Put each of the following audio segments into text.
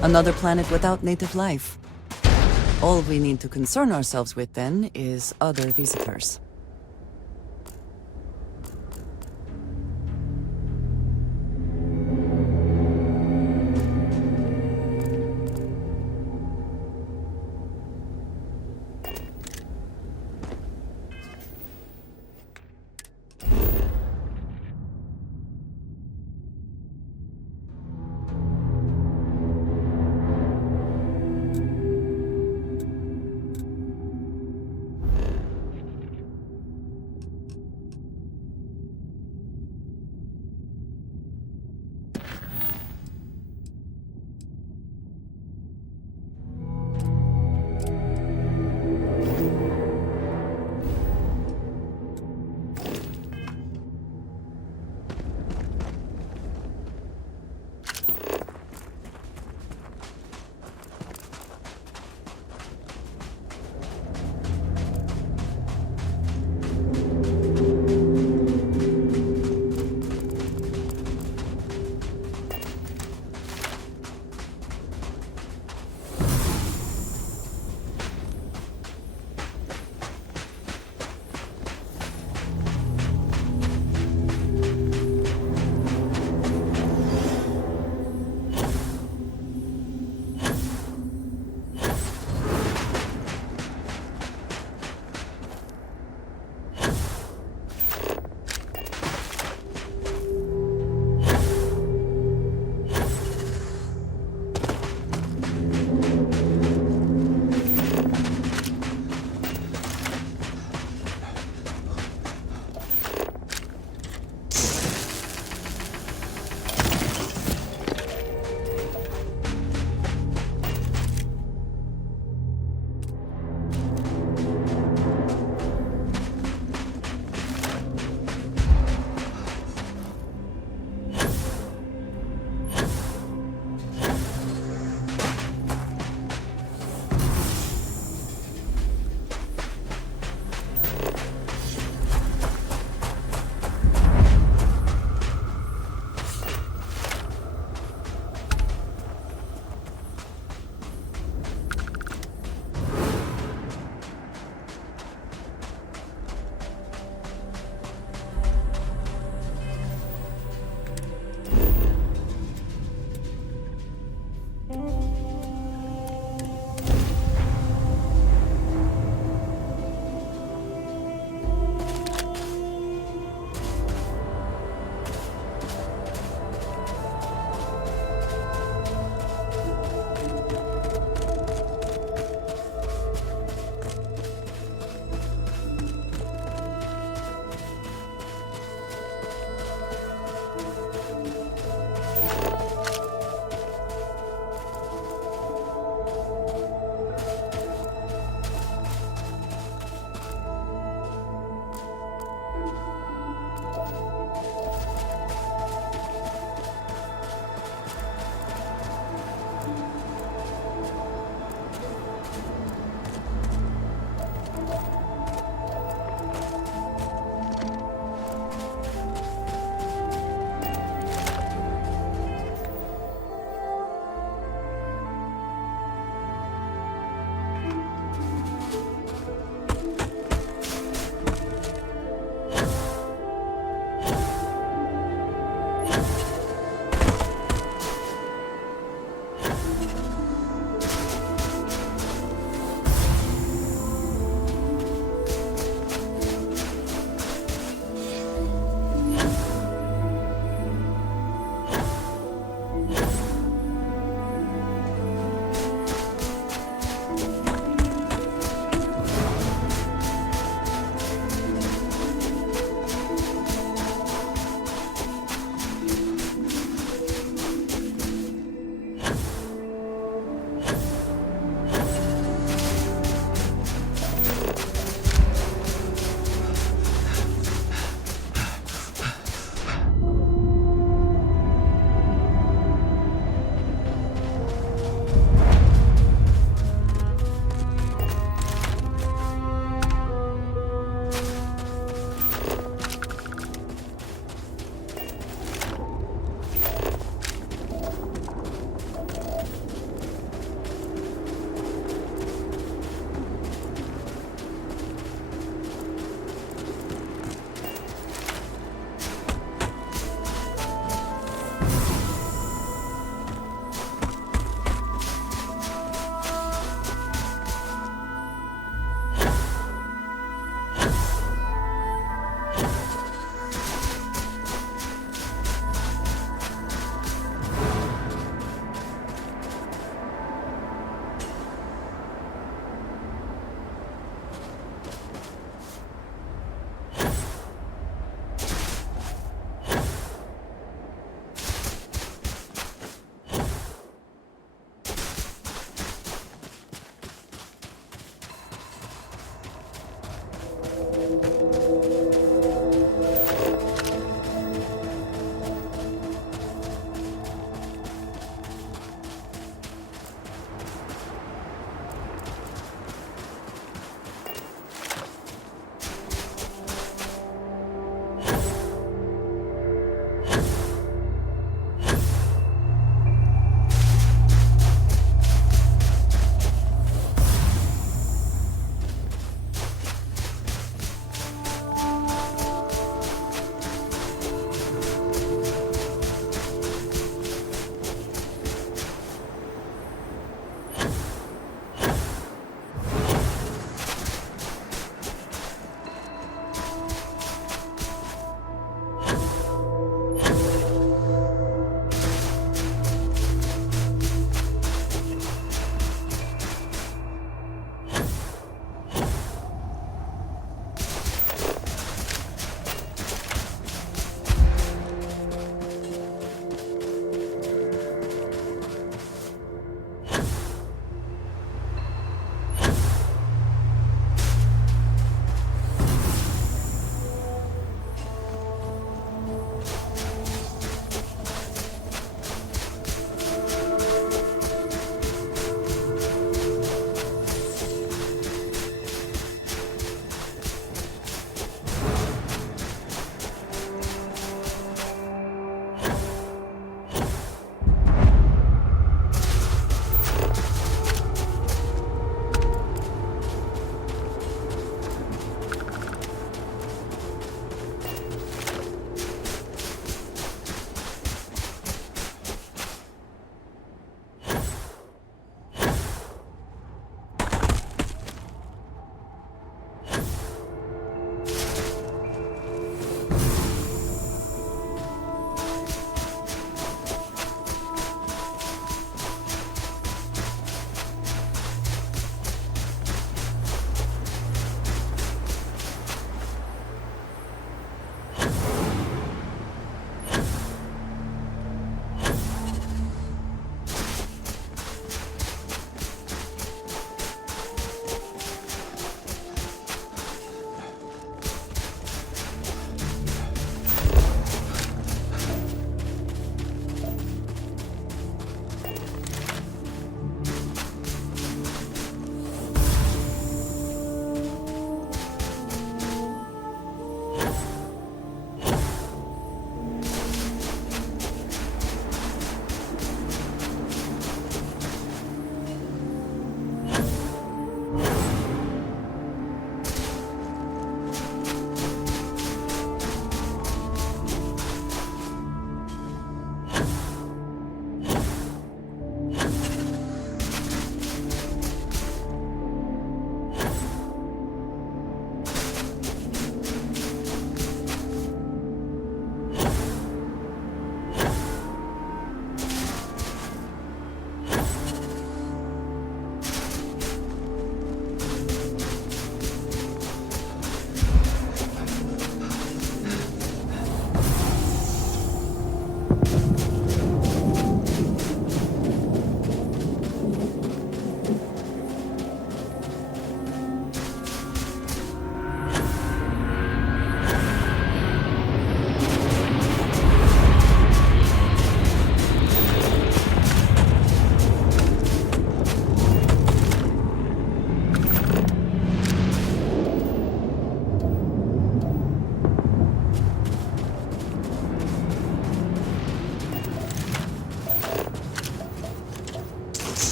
Another planet without native life. All we need to concern ourselves with then is other visitors.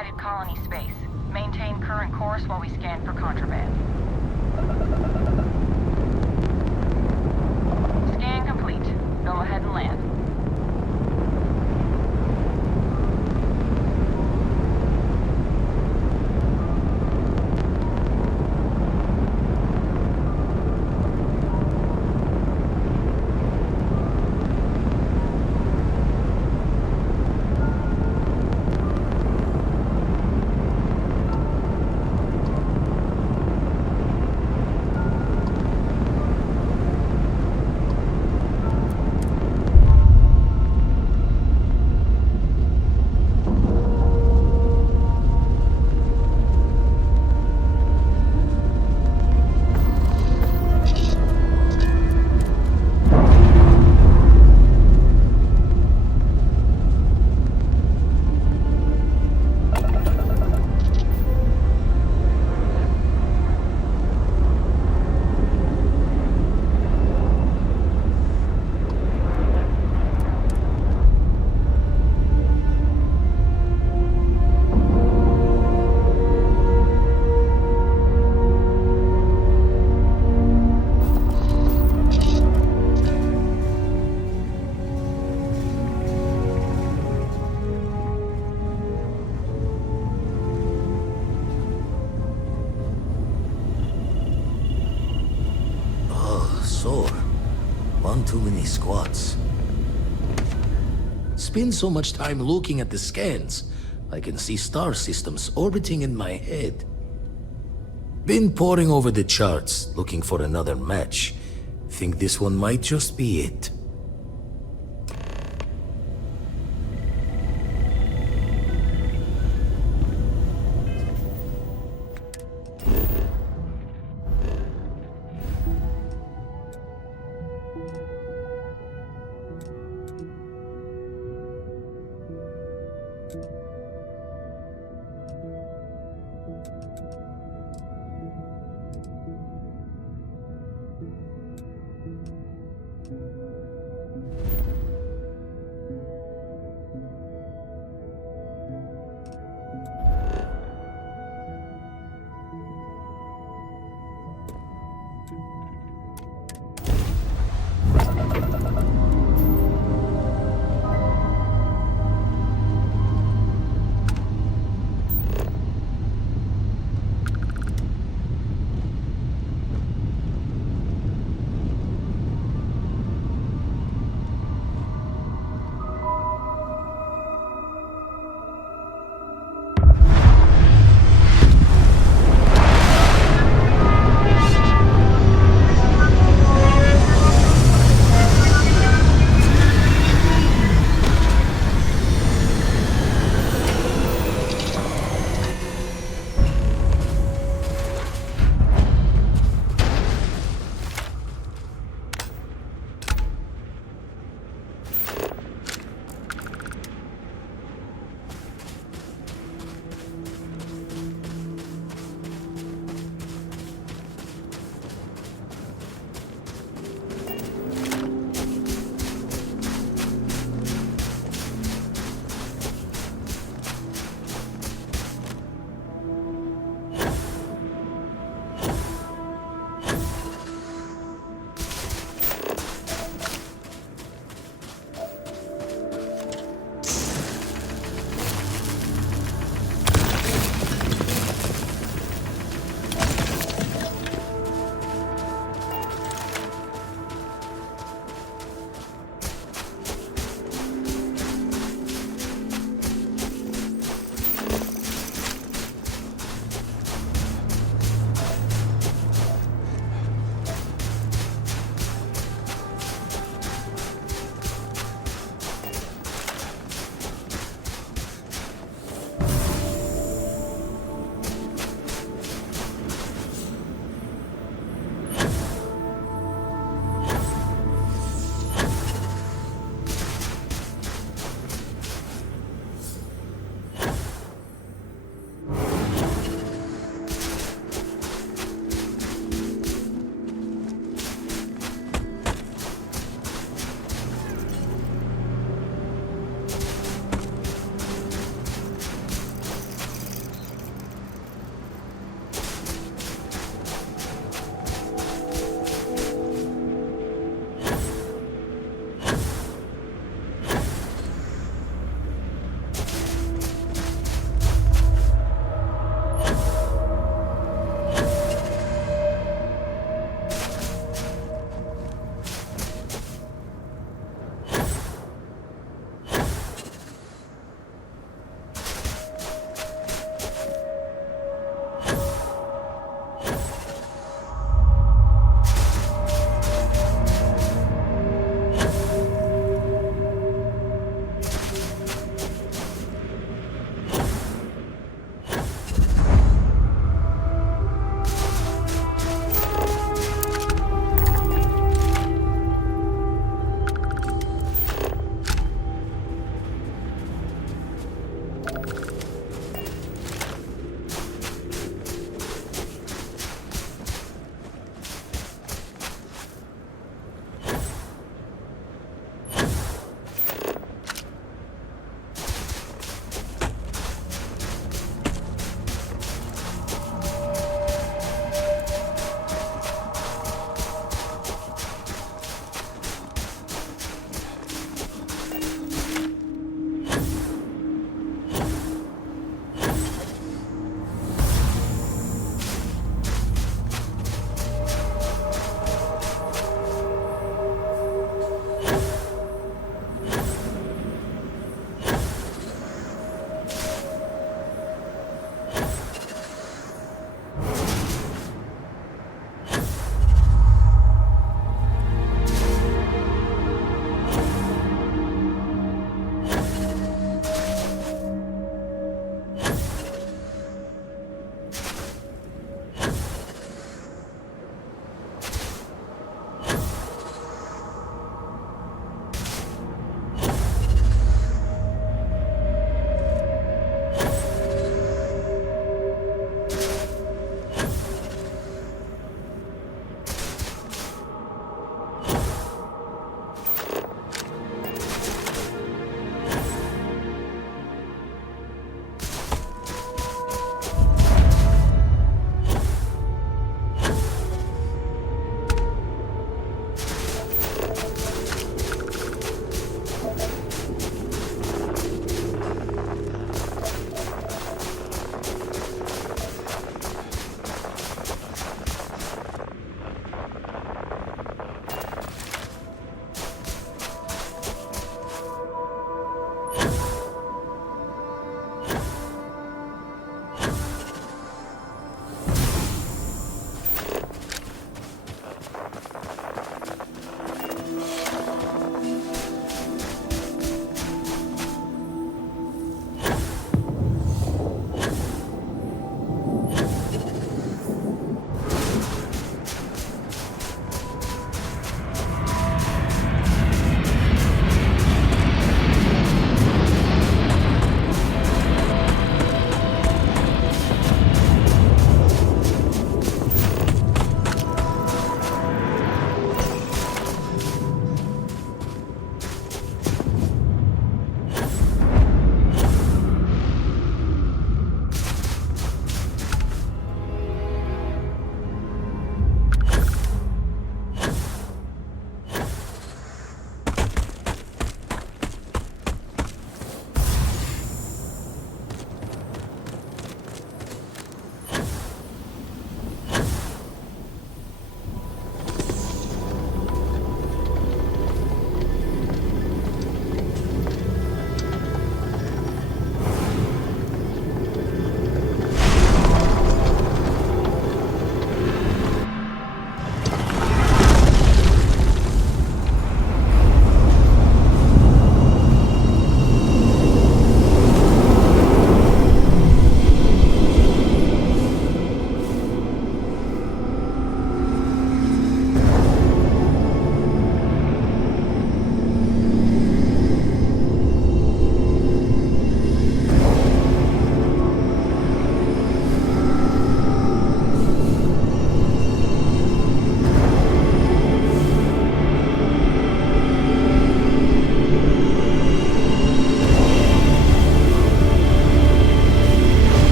designated colony space. Maintain current course while we scan for contraband. Scan complete. Go ahead and land. One too many squats. Spend so much time looking at the scans, I can see star systems orbiting in my head. Been poring over the charts, looking for another match. Think this one might just be it.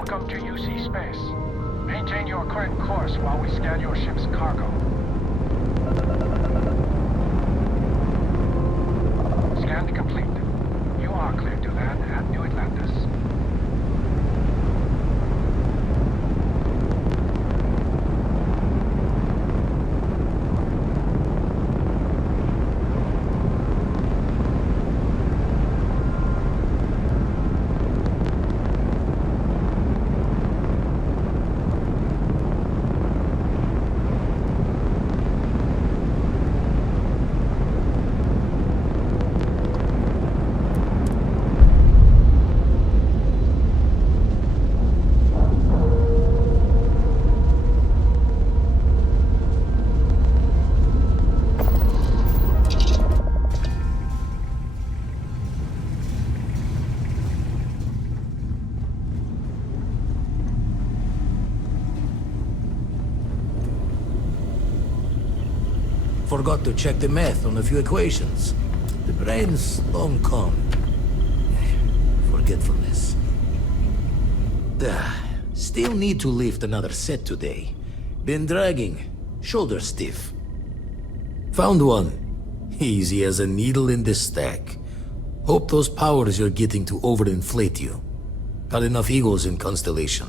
Welcome to UC Space. Maintain your current course while we scan your ship's cargo. Scan complete. You are cleared to land at New Atlantis. Forgot to check the math on a few equations. The brain's long gone. Forgetfulness. Still need to lift another set today. Been dragging. Shoulder stiff. Found one. Easy as a needle in the stack. Hope those powers you're getting to overinflate you. Got enough egos in Constellation.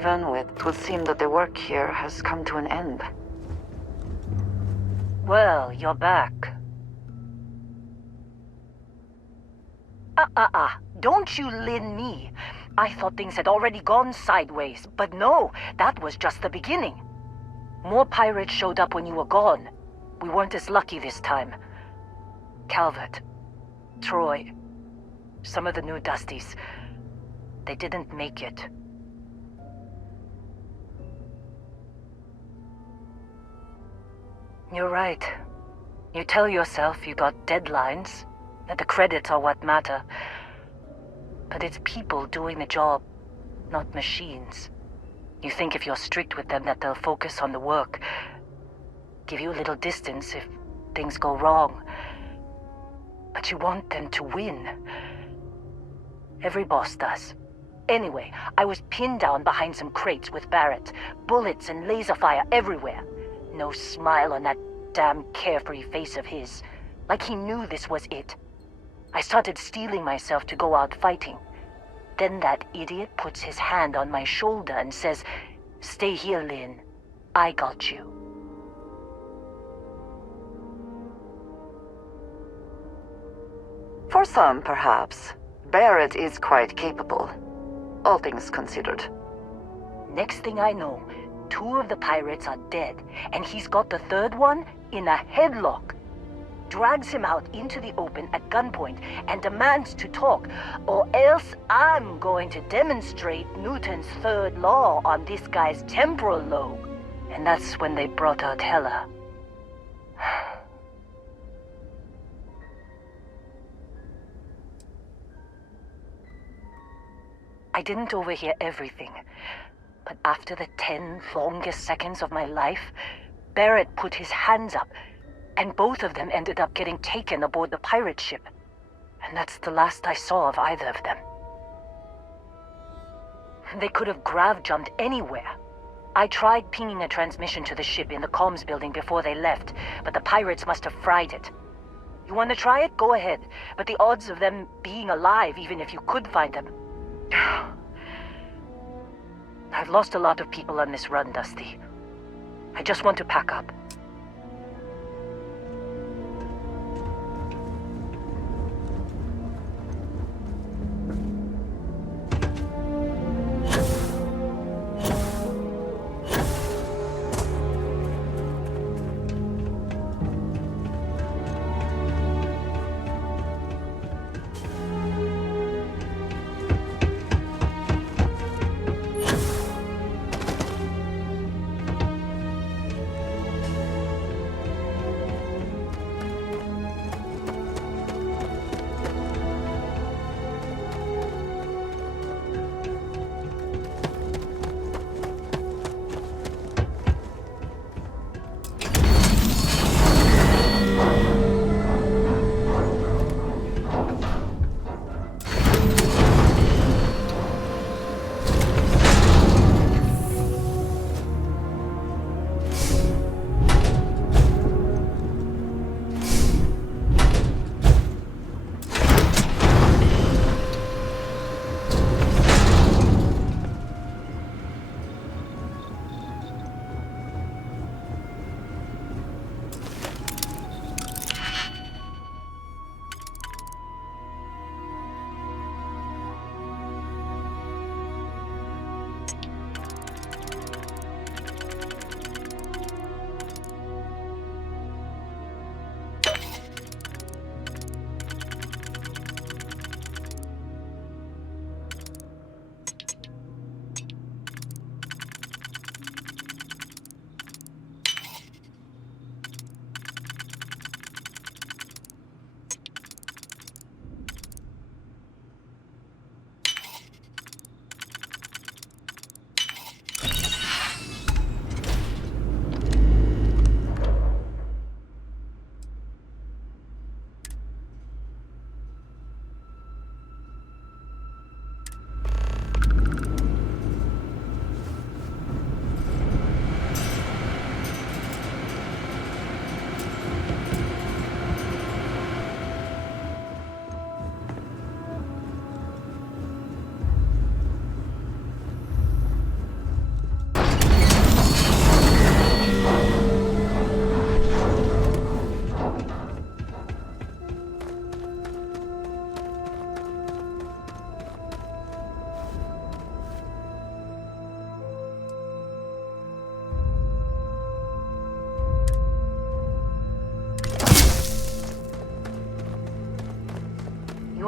even it would seem that the work here has come to an end. Well, you're back. Don't you lin me. I thought things had already gone sideways, but no, that was just the beginning. More pirates showed up when you were gone. We weren't as lucky this time. Calvert, Troy, some of the new Dusties, they didn't make it. You're right. You tell yourself you got deadlines, that the credits are what matter. But it's people doing the job, not machines. You think if you're strict with them that they'll focus on the work, give you a little distance if things go wrong. But you want them to win. Every boss does. Anyway, I was pinned down behind some crates with Barrett, bullets and laser fire everywhere. No smile on that damn carefree face of his, like he knew this was it. I started steeling myself to go out fighting. Then that idiot puts his hand on my shoulder and says, "Stay here, Lynn. I got you." For some, perhaps, Barrett is quite capable, all things considered. Next thing I know, 2 of the pirates are dead, and he's got the 3rd one in a headlock. Drags him out into the open at gunpoint and demands to talk, or else I'm going to demonstrate Newton's 3rd law on this guy's temporal lobe. And that's when they brought out Hela. I didn't overhear everything, but after the 10 longest seconds of my life, Barrett put his hands up, and both of them ended up getting taken aboard the pirate ship. And that's the last I saw of either of them. They could have grav-jumped anywhere. I tried pinging a transmission to the ship in the comms building before they left, but the pirates must have fried it. You want to try it? Go ahead. But the odds of them being alive, even if you could find them... I've lost a lot of people on this run, Dusty. I just want to pack up.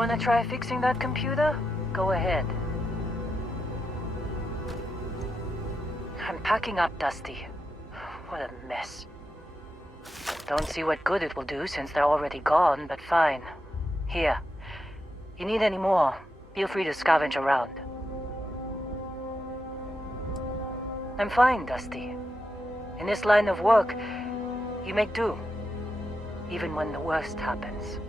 wanna try fixing that computer? Go ahead. I'm packing up, Dusty. What a mess. Don't see what good it will do since they're already gone, but fine. Here. You need any more, feel free to scavenge around. I'm fine, Dusty. In this line of work, you make do. Even when the worst happens.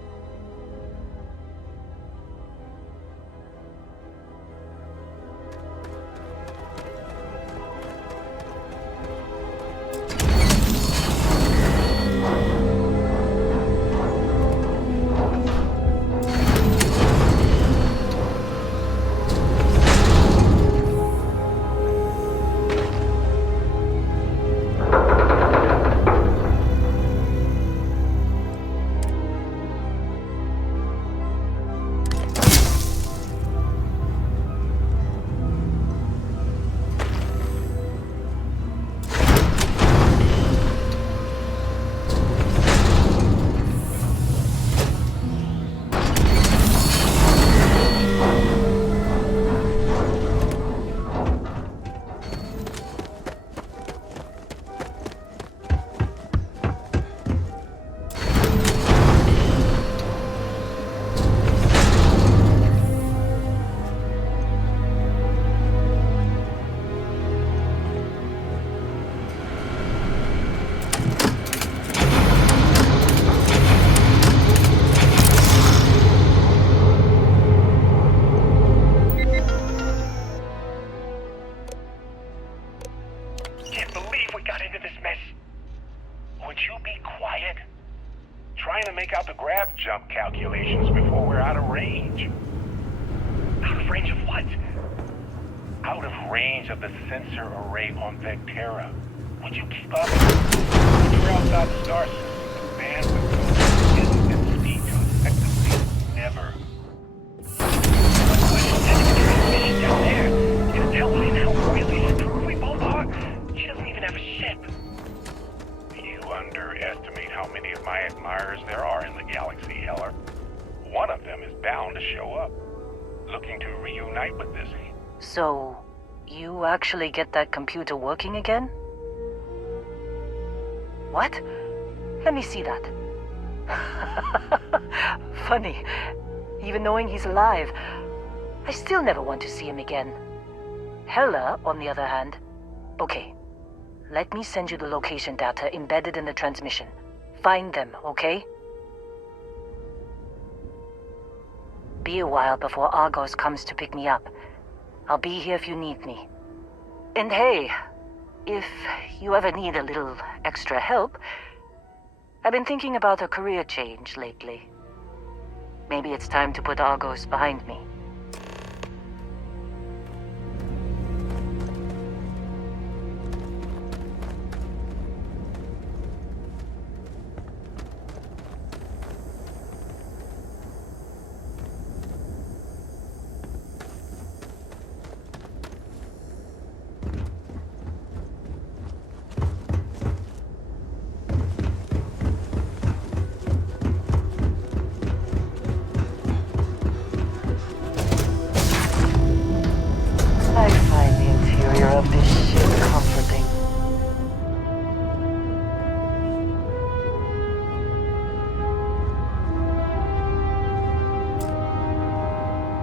Jump calculations before we're out of range. Out of range of what? Out of range of the sensor array on Vectera. Would you keep up? Once we're outside the star system, the bandwidth goes instant speed to effectively never. But good is transmission down there. Can it tell Lynn how really screwed we both are? She doesn't even have a ship. You underestimate how many of my admirers there are in the galaxy, Heller. One of them is bound to show up, looking to reunite with this. So, you actually get that computer working again? What? Let me see that. Funny. Even knowing he's alive, I still never want to see him again. Heller, on the other hand... Okay. Let me send you the location data embedded in the transmission. Find them, okay? Be a while before Argos comes to pick me up. I'll be here if you need me. And hey, if you ever need a little extra help, I've been thinking about a career change lately. Maybe it's time to put Argos behind me.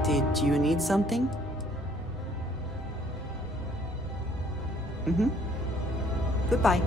Did you need something? Goodbye.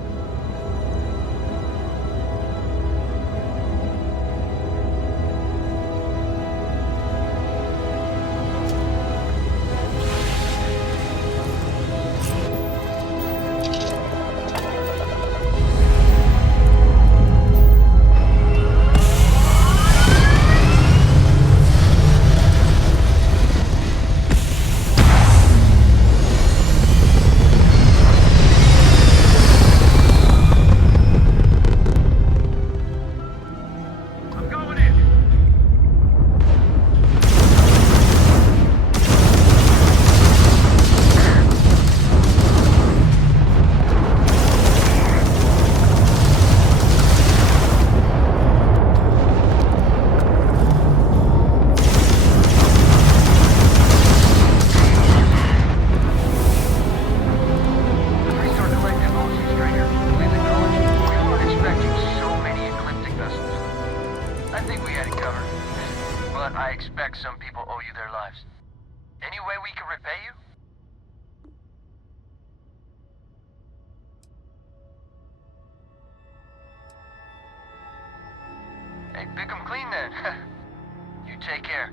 You take care.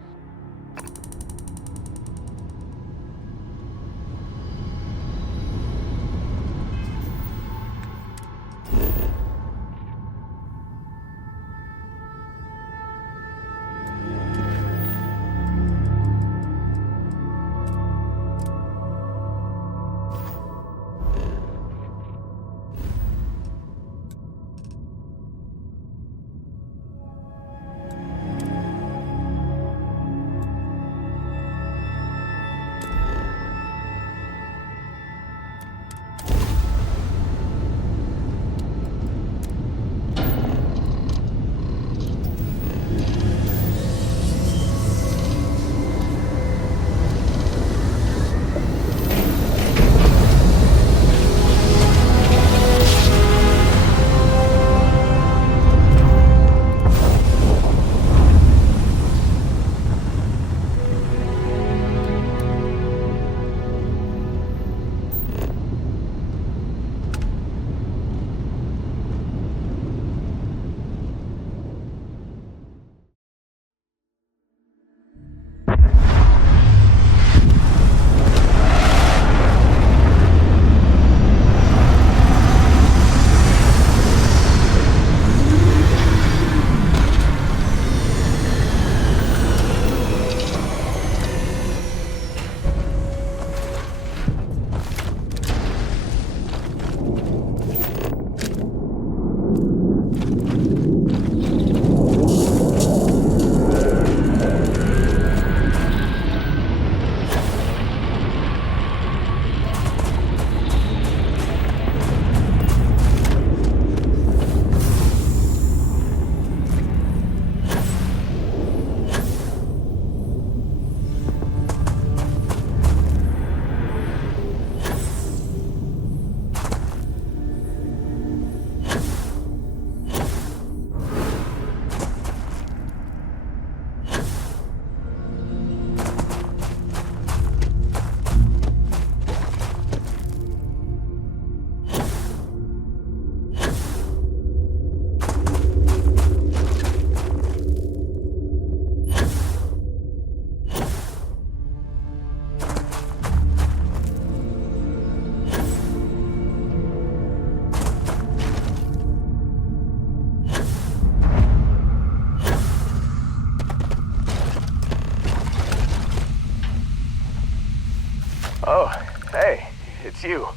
Oh, hey, it's you.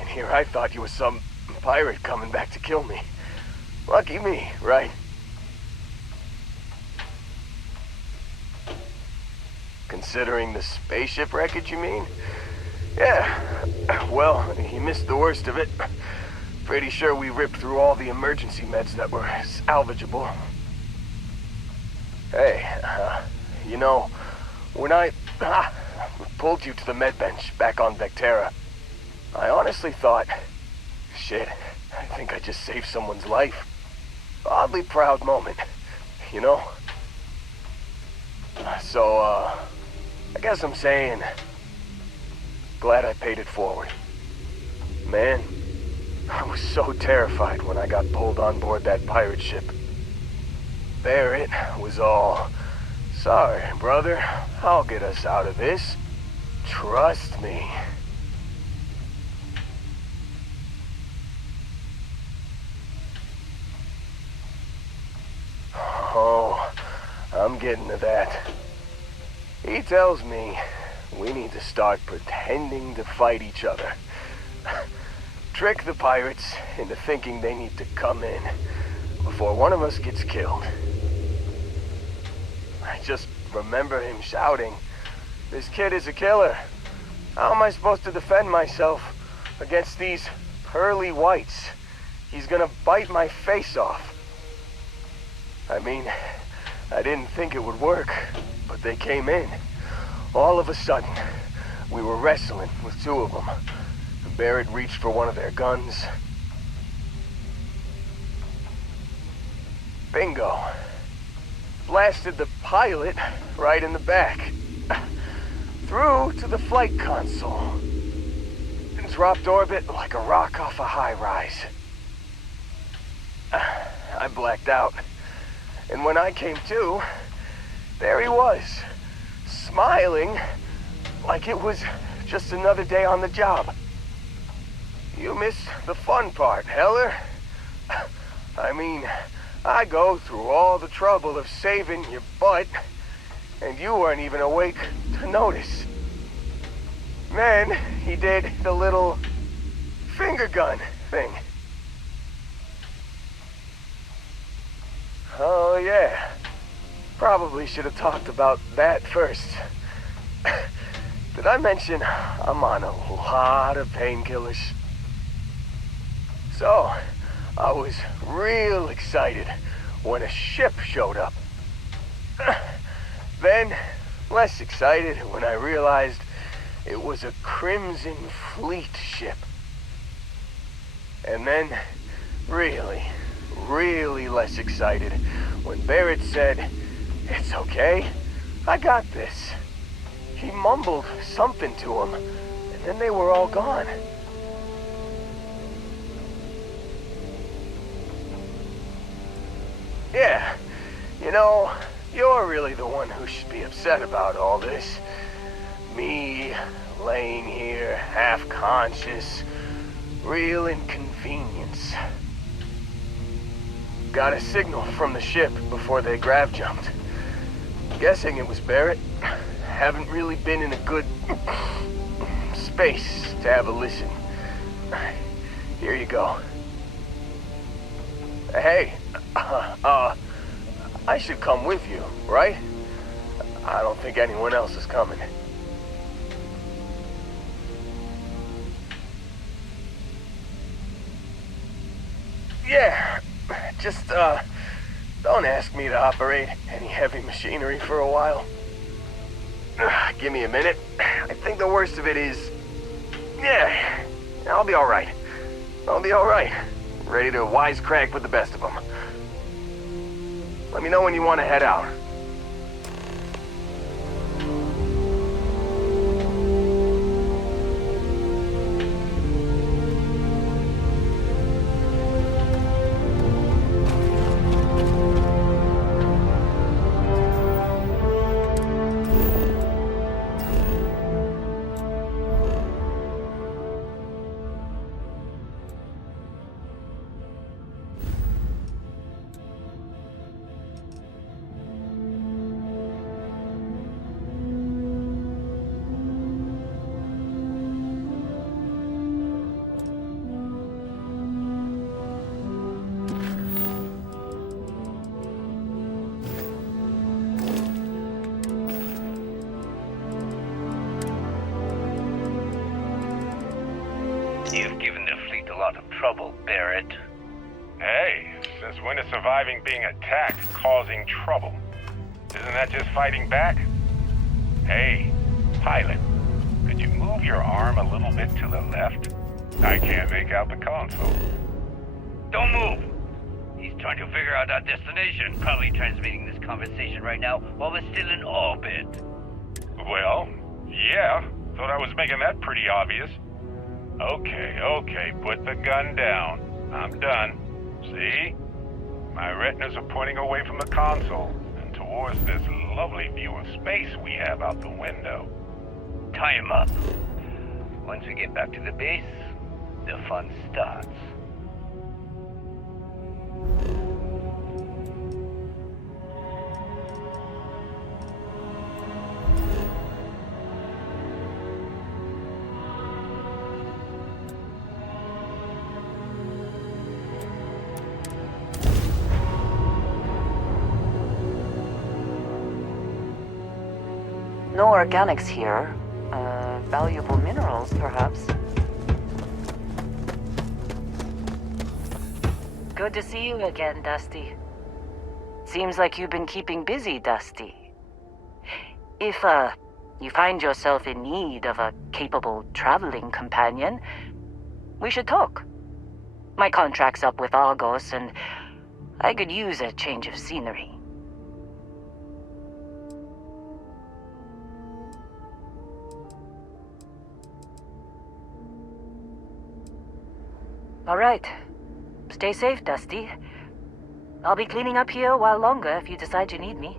And here I thought you was some pirate coming back to kill me. Lucky me, right? Considering the spaceship wreckage, you mean? Yeah, well, you missed the worst of it. Pretty sure we ripped through all the emergency meds that were salvageable. Hey, you know, when I pulled you to the med bench back on Vectera, I honestly thought, shit, I think I just saved someone's life. Oddly proud moment, you know? So, I guess I'm saying, glad I paid it forward. Man, I was so terrified when I got pulled on board that pirate ship. There it was all, sorry, brother, I'll get us out of this. Trust me. Oh, I'm getting to that. He tells me we need to start pretending to fight each other. Trick the pirates into thinking they need to come in before one of us gets killed. I just remember him shouting, "This kid is a killer. How am I supposed to defend myself against these pearly whites? He's gonna bite my face off." I mean, I didn't think it would work, but they came in. All of a sudden, we were wrestling with two of them. Barrett reached for one of their guns. Bingo. Blasted the pilot right in the back. Through to the flight console. And dropped orbit like a rock off a high rise. I blacked out. And when I came to, there he was, smiling like it was just another day on the job. You missed the fun part, Heller. I mean, I go through all the trouble of saving your butt, and you weren't even awake to notice. Then he did the little finger gun thing. Oh yeah, probably should have talked about that first. Did I mention I'm on a lot of painkillers? So, I was real excited when a ship showed up. Then, less excited when I realized it was a Crimson Fleet ship. And then, really less excited when Barrett said, "It's okay, I got this." He mumbled something to him, and then they were all gone. Yeah, you know, you're really the one who should be upset about all this. Me, laying here, half-conscious, real inconvenience. Got a signal from the ship before they grav jumped. Guessing it was Barrett. Haven't really been in a good space to have a listen. Here you go. Hey, I should come with you, right? I don't think anyone else is coming. Yeah, just, don't ask me to operate any heavy machinery for a while. Give me a minute. I think the worst of it is... Yeah, I'll be alright. I'll be alright. Ready to wisecrack with the best of them. Let me know when you want to head out. You've given the fleet a lot of trouble, Barrett. Hey, since when is surviving being attacked causing trouble? Isn't that just fighting back? Hey, pilot, could you move your arm a little bit to the left? I can't make out the console. Don't move! He's trying to figure out our destination. Probably transmitting this conversation right now while we're still in orbit. Well, yeah, thought I was making that pretty obvious. Okay, put the gun down. I'm done. See? My retinas are pointing away from the console and towards this lovely view of space we have out the window. Tie him up. Once we get back to the base, the fun starts. No organics here. Valuable minerals, perhaps. Good to see you again, Dusty. Seems like you've been keeping busy, Dusty. If, you find yourself in need of a capable traveling companion, we should talk. My contract's up with Argos, and I could use a change of scenery. All right. Stay safe, Dusty. I'll be cleaning up here a while longer if you decide you need me.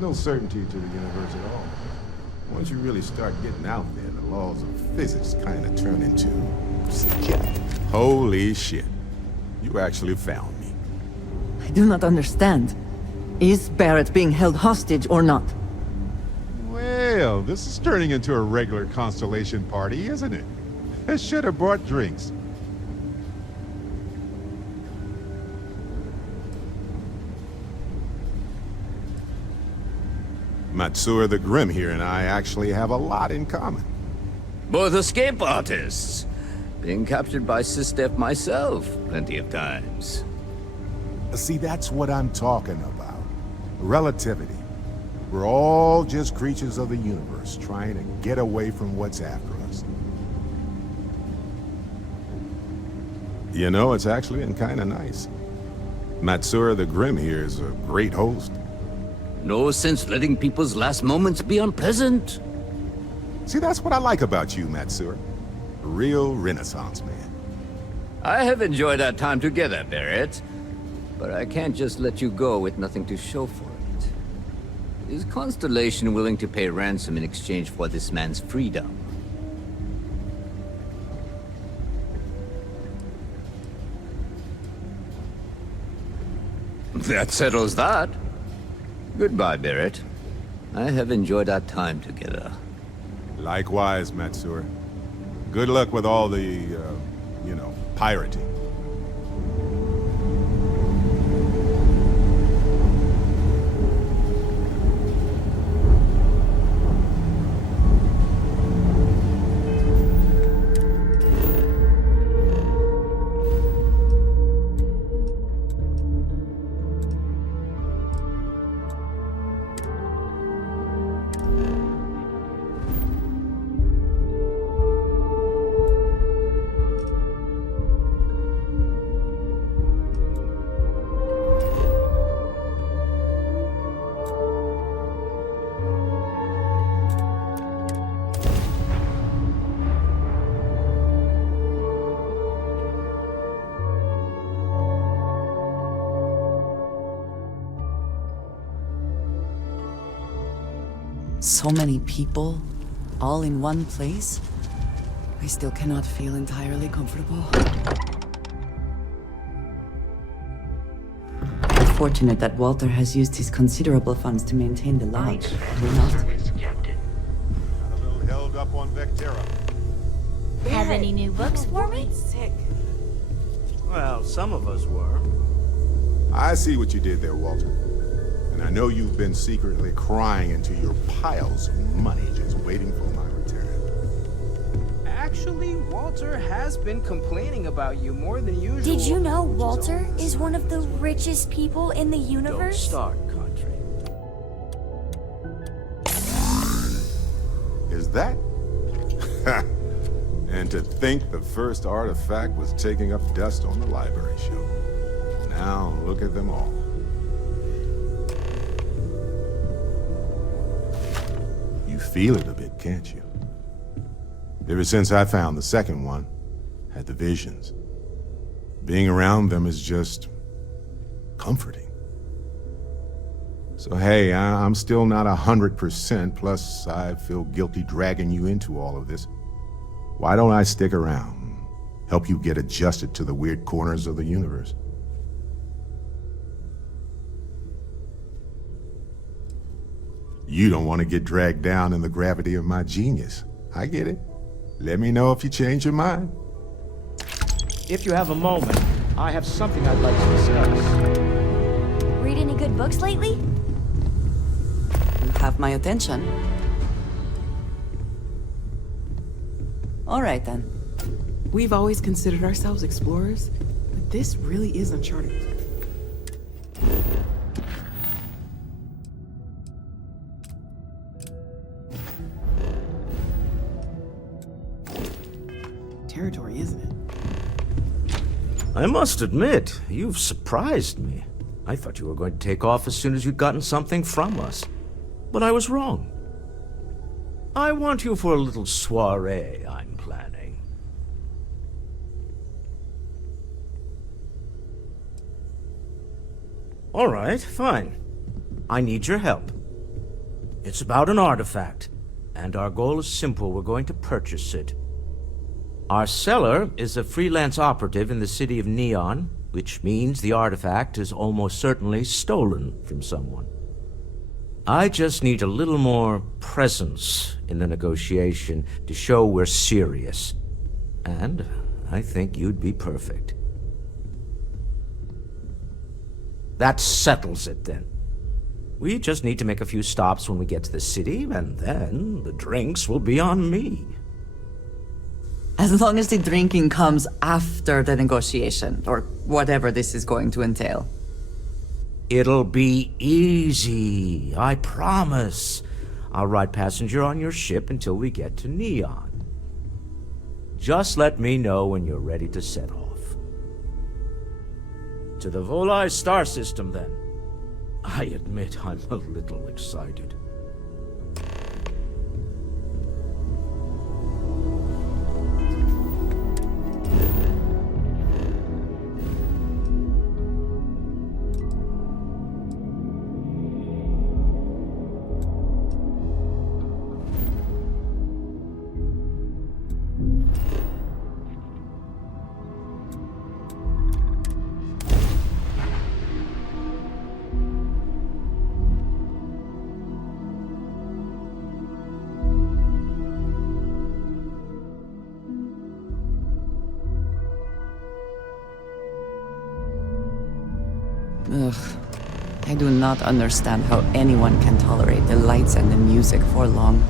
There's no certainty to the universe at all. Once you really start getting out there, the laws of physics kind of turn into subjective. Holy shit. You actually found me. I do not understand. Is Barrett being held hostage or not? Well, Hell, this is turning into a regular Constellation party, isn't it? I should have brought drinks. Matsur the Grim here and I actually have a lot in common. Both escape artists. Being captured by SysDef myself plenty of times. See, that's what I'm talking about. Relativity. We're all just creatures of the universe, trying to get away from what's after us. You know, it's actually been kind of nice. Matsura the Grim here is a great host. No sense letting people's last moments be unpleasant. See, that's what I like about you, Matsura. A real Renaissance man. I have enjoyed our time together, Barrett. But I can't just let you go with nothing to show for it. Is Constellation willing to pay ransom in exchange for this man's freedom? That settles that. Goodbye, Barrett. I have enjoyed our time together. Likewise, Matsura. Good luck with all the, pirating. So many people, all in one place. I still cannot feel entirely comfortable. Fortunate that Walter has used his considerable funds to maintain the lodge, will not? Got a little held up on Vectera. Have any new books for me? Sick. Well, some of us were. I see what you did there, Walter. And I know you've been secretly crying into your piles of money just waiting for my return. Actually, Walter has been complaining about you more than usual. Did you know Walter is one of the richest people in the universe? Don't start, country. Is that? And to think the first artifact was taking up dust on the library shelf. Now look at them all. Feel it a bit, can't you? Ever since I found the second one, had the visions. Being around them is just comforting. So hey, I'm still not 100%, plus I feel guilty dragging you into all of this. Why don't I stick around, help you get adjusted to the weird corners of the universe? You don't want to get dragged down in the gravity of my genius. I get it. Let me know if you change your mind. If you have a moment, I have something I'd like to discuss. Read any good books lately? You have my attention. All right then. We've always considered ourselves explorers, but this really is uncharted. Territory, isn't it? I must admit, you've surprised me. I thought you were going to take off as soon as you'd gotten something from us. But I was wrong. I want you for a little soiree I'm planning. All right, fine. I need your help. It's about an artifact, and our goal is simple. We're going to purchase it. Our seller is a freelance operative in the city of Neon, which means the artifact is almost certainly stolen from someone. I just need a little more presence in the negotiation to show we're serious. And I think you'd be perfect. That settles it, then. We just need to make a few stops when we get to the city, and then the drinks will be on me. As long as the drinking comes after the negotiation, or whatever this is going to entail. It'll be easy, I promise. I'll ride passenger on your ship until we get to Neon. Just let me know when you're ready to set off. To the Volai star system, then. I admit I'm a little excited. Ugh. I do not understand how anyone can tolerate the lights and the music for long.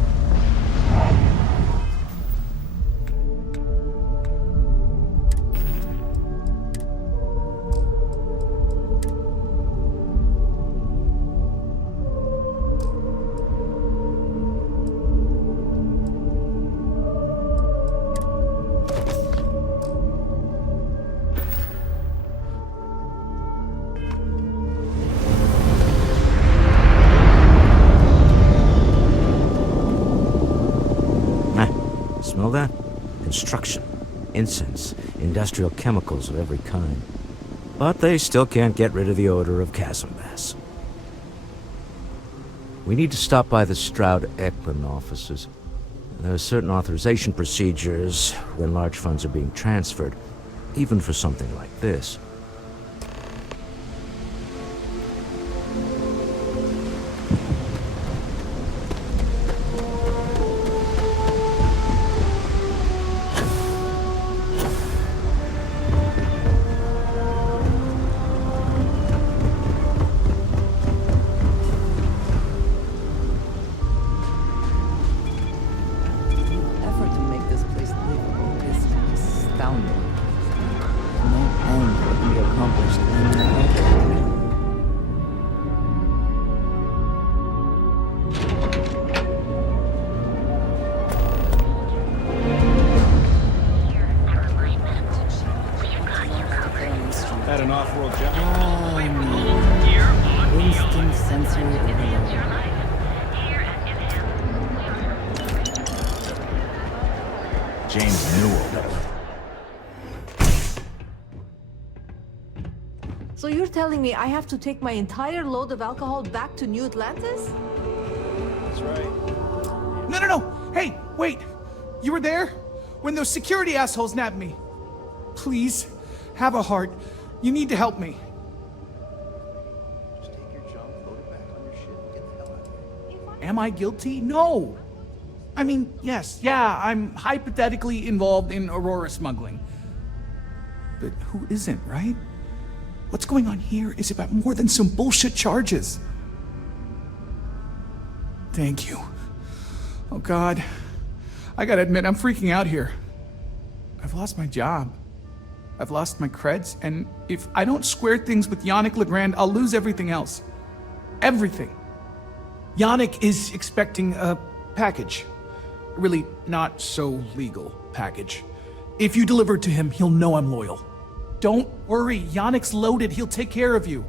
Smell that? Construction, incense, industrial chemicals of every kind. But they still can't get rid of the odor of chasm bass. We need to stop by the Stroud-Eklund offices. There are certain authorization procedures when large funds are being transferred, even for something like this. Had an off-world job. Instant sensory overload. James Newell. So you're telling me I have to take my entire load of alcohol back to New Atlantis? That's right. No. Hey, wait. You were there? When those security assholes nabbed me. Please, have a heart. You need to help me. Just take your junk, load it back on your ship, and get the hell out of here. Am I guilty? No. I mean, yes, I'm hypothetically involved in Aurora smuggling. But who isn't, right? What's going on here is about more than some bullshit charges. Thank you. Oh God. I gotta admit, I'm freaking out here. I've lost my job. I've lost my creds, and if I don't square things with Yannick Legrand, I'll lose everything else. Everything. Yannick is expecting a package. A really not so legal package. If you deliver it to him, he'll know I'm loyal. Don't worry, Yannick's loaded. He'll take care of you.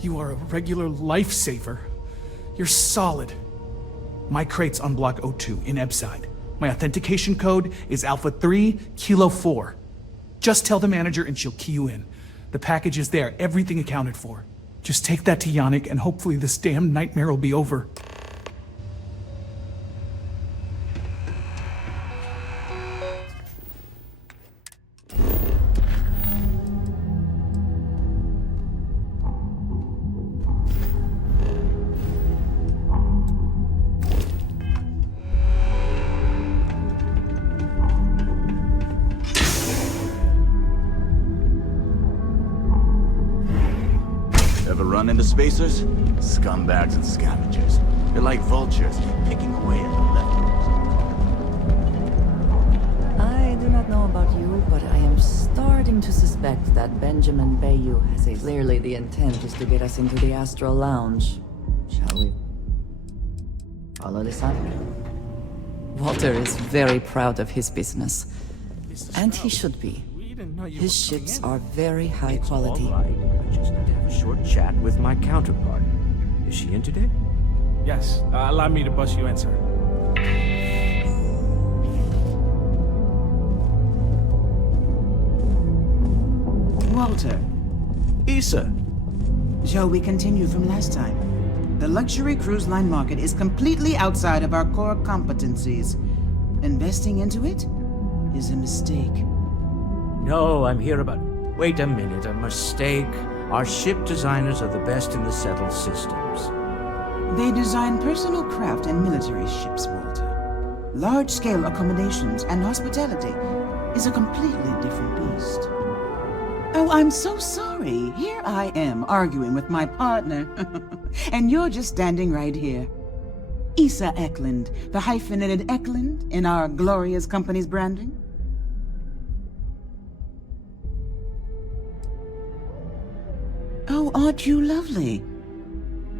You are a regular lifesaver. You're solid. My crate's on Block 02 in Ebside. My authentication code is Alpha 3 Kilo 4. Just tell the manager and she'll key you in. The package is there, everything accounted for. Just take that to Yannick and hopefully this damn nightmare will be over. And the spacers? Scumbags and scavengers. They're like vultures, picking away at the leftovers. I do not know about you, but I am starting to suspect that Benjamin Bayou has clearly the intent is to get us into the Astral Lounge. Shall we follow the sun? Walter is very proud of his business. And he should be. His ships are very high quality. All right. I just need to have a short chat with my counterpart. Is she in today? Yes. Allow me to bust you in, sir. Walter. Issa. Shall we continue from last time? The luxury cruise line market is completely outside of our core competencies. Investing into it is a mistake. No, I'm here about... Wait a minute, a mistake. Our ship designers are the best in the settled systems. They design personal craft and military ships, Walter. Large-scale accommodations and hospitality is a completely different beast. Oh, I'm so sorry. Here I am arguing with my partner. And you're just standing right here. Issa Eklund, the hyphenated Eklund in our glorious company's branding. Oh, aren't you lovely?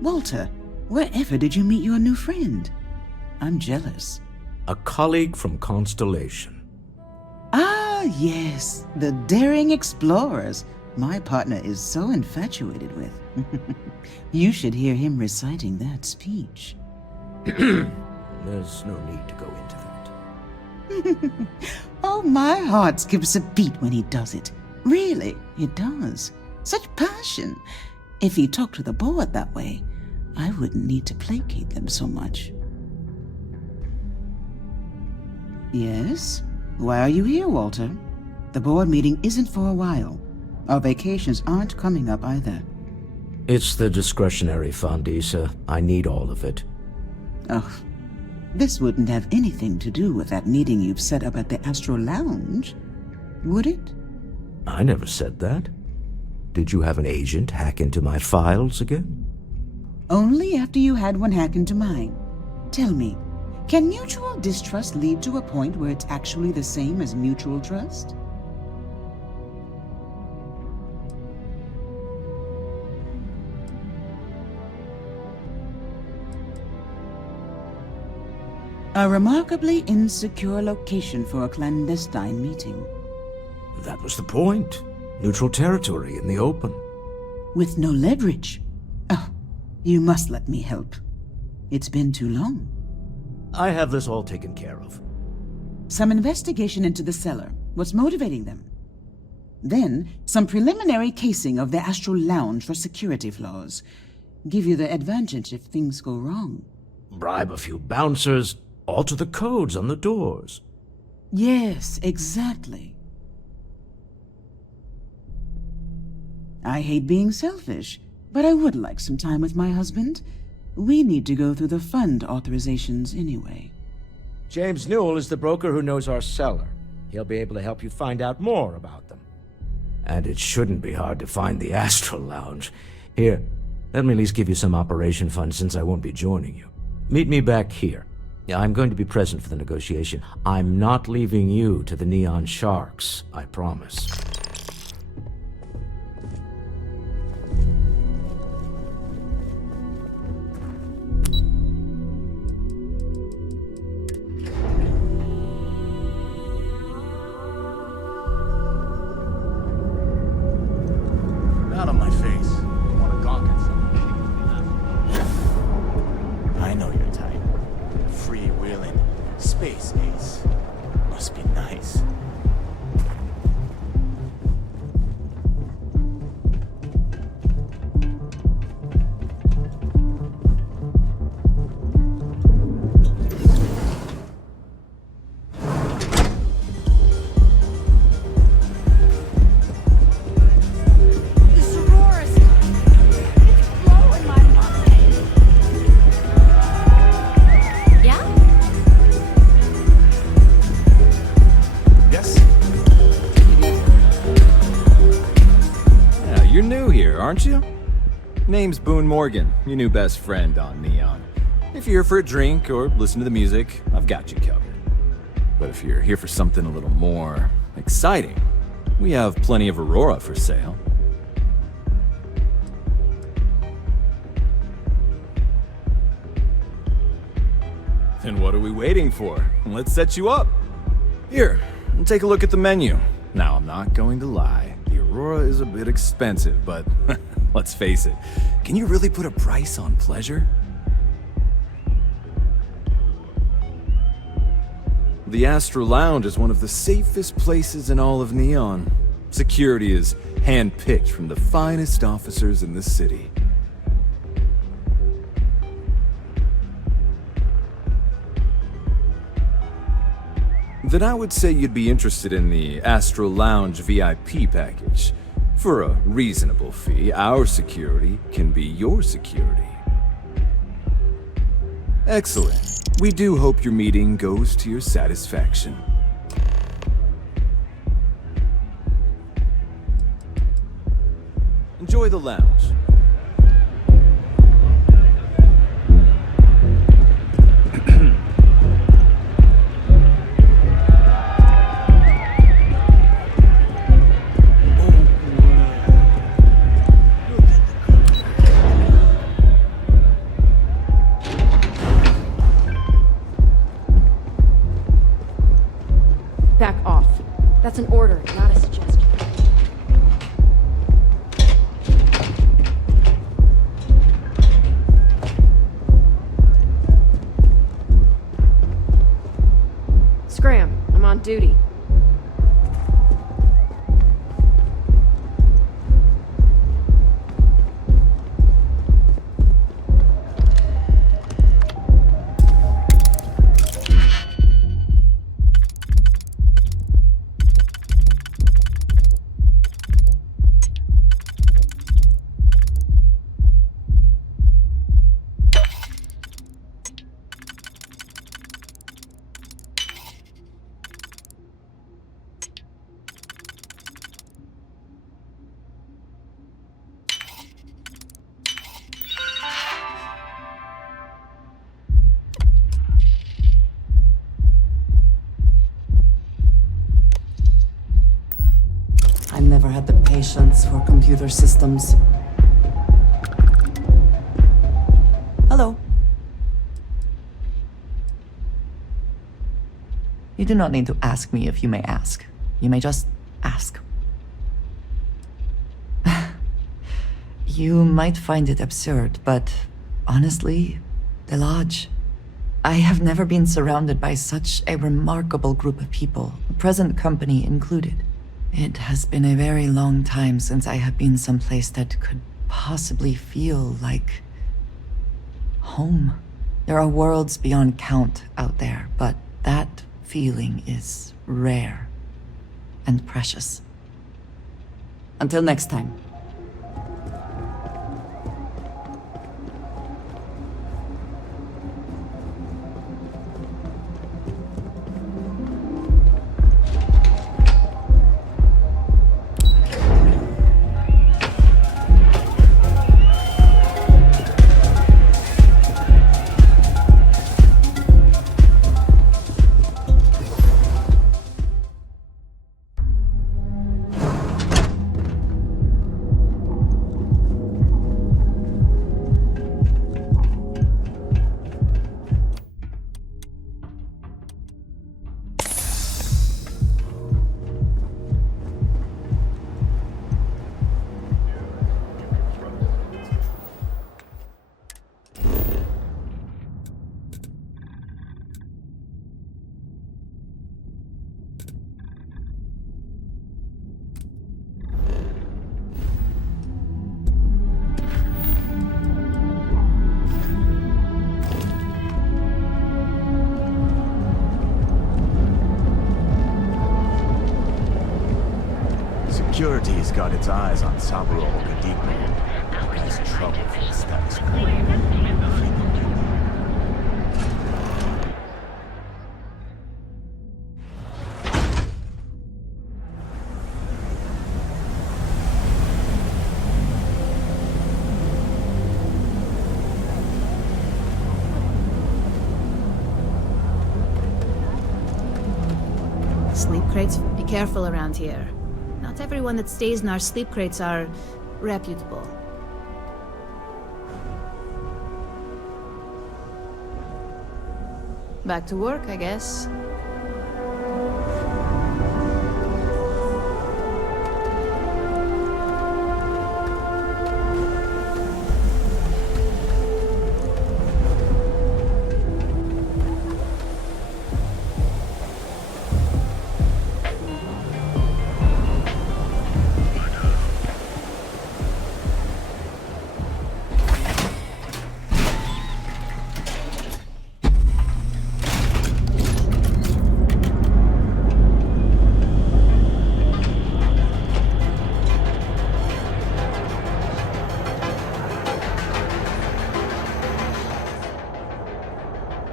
Walter, wherever did you meet your new friend? I'm jealous. A colleague from Constellation. Ah, yes, the daring explorers my partner is so infatuated with. You should hear him reciting that speech. There's no need to go into that. Oh, my heart skips a beat when he does it. Really, it does. Such passion. If he talked to the board that way, I wouldn't need to placate them so much. Yes? Why are you here, Walter? The board meeting isn't for a while. Our vacations aren't coming up either. It's the discretionary fund, Issa. I need all of it. Oh, this wouldn't have anything to do with that meeting you've set up at the Astral Lounge, would it? I never said that. Did you have an agent hack into my files again? Only after you had one hack into mine. Tell me, can mutual distrust lead to a point where it's actually the same as mutual trust? A remarkably insecure location for a clandestine meeting. That was the point. Neutral territory in the open. With no leverage. Oh, you must let me help. It's been too long. I have this all taken care of. Some investigation into the cellar. What's motivating them? Then, some preliminary casing of the Astral Lounge for security flaws. Give you the advantage if things go wrong. Bribe a few bouncers, alter the codes on the doors. Yes, exactly. I hate being selfish, but I would like some time with my husband. We need to go through the fund authorizations anyway. James Newell is the broker who knows our cellar. He'll be able to help you find out more about them. And it shouldn't be hard to find the Astral Lounge. Here, let me at least give you some operation funds since I won't be joining you. Meet me back here. I'm going to be present for the negotiation. I'm not leaving you to the Neon Sharks, I promise. Not on my face. You want to gawk at something? I know your type. Freewheeling space ace. Must be nice. Name's Boone Morgan, your new best friend on Neon. If you're here for a drink or listen to the music, I've got you covered. But if you're here for something a little more exciting, we have plenty of Aurora for sale. Then what are we waiting for? Let's set you up. Here, take a look at the menu. Now, I'm not going to lie. The Aurora is a bit expensive, but let's face it. Can you really put a price on pleasure? The Astro Lounge is one of the safest places in all of Neon. Security is hand-picked from the finest officers in the city. Then I would say you'd be interested in the Astro Lounge VIP package. For a reasonable fee, our security can be your security. Excellent. We do hope your meeting goes to your satisfaction. Enjoy the lounge. Back off. That's an order, not a suggestion. Scram, I'm on duty. I never had the patience for computer systems. Hello. You do not need to ask me if you may ask. You may just ask. You might find it absurd, but honestly, the Lodge. I have never been surrounded by such a remarkable group of people, present company included. It has been a very long time since I have been someplace that could possibly feel like home. There are worlds beyond count out there, but that feeling is rare and precious. Until next time. Security's got its eyes on Saburo Okadiku. That's trouble for the status quo. sleep crates. Be careful around here. Not everyone that stays in our sleep crates are reputable. Back to work, I guess.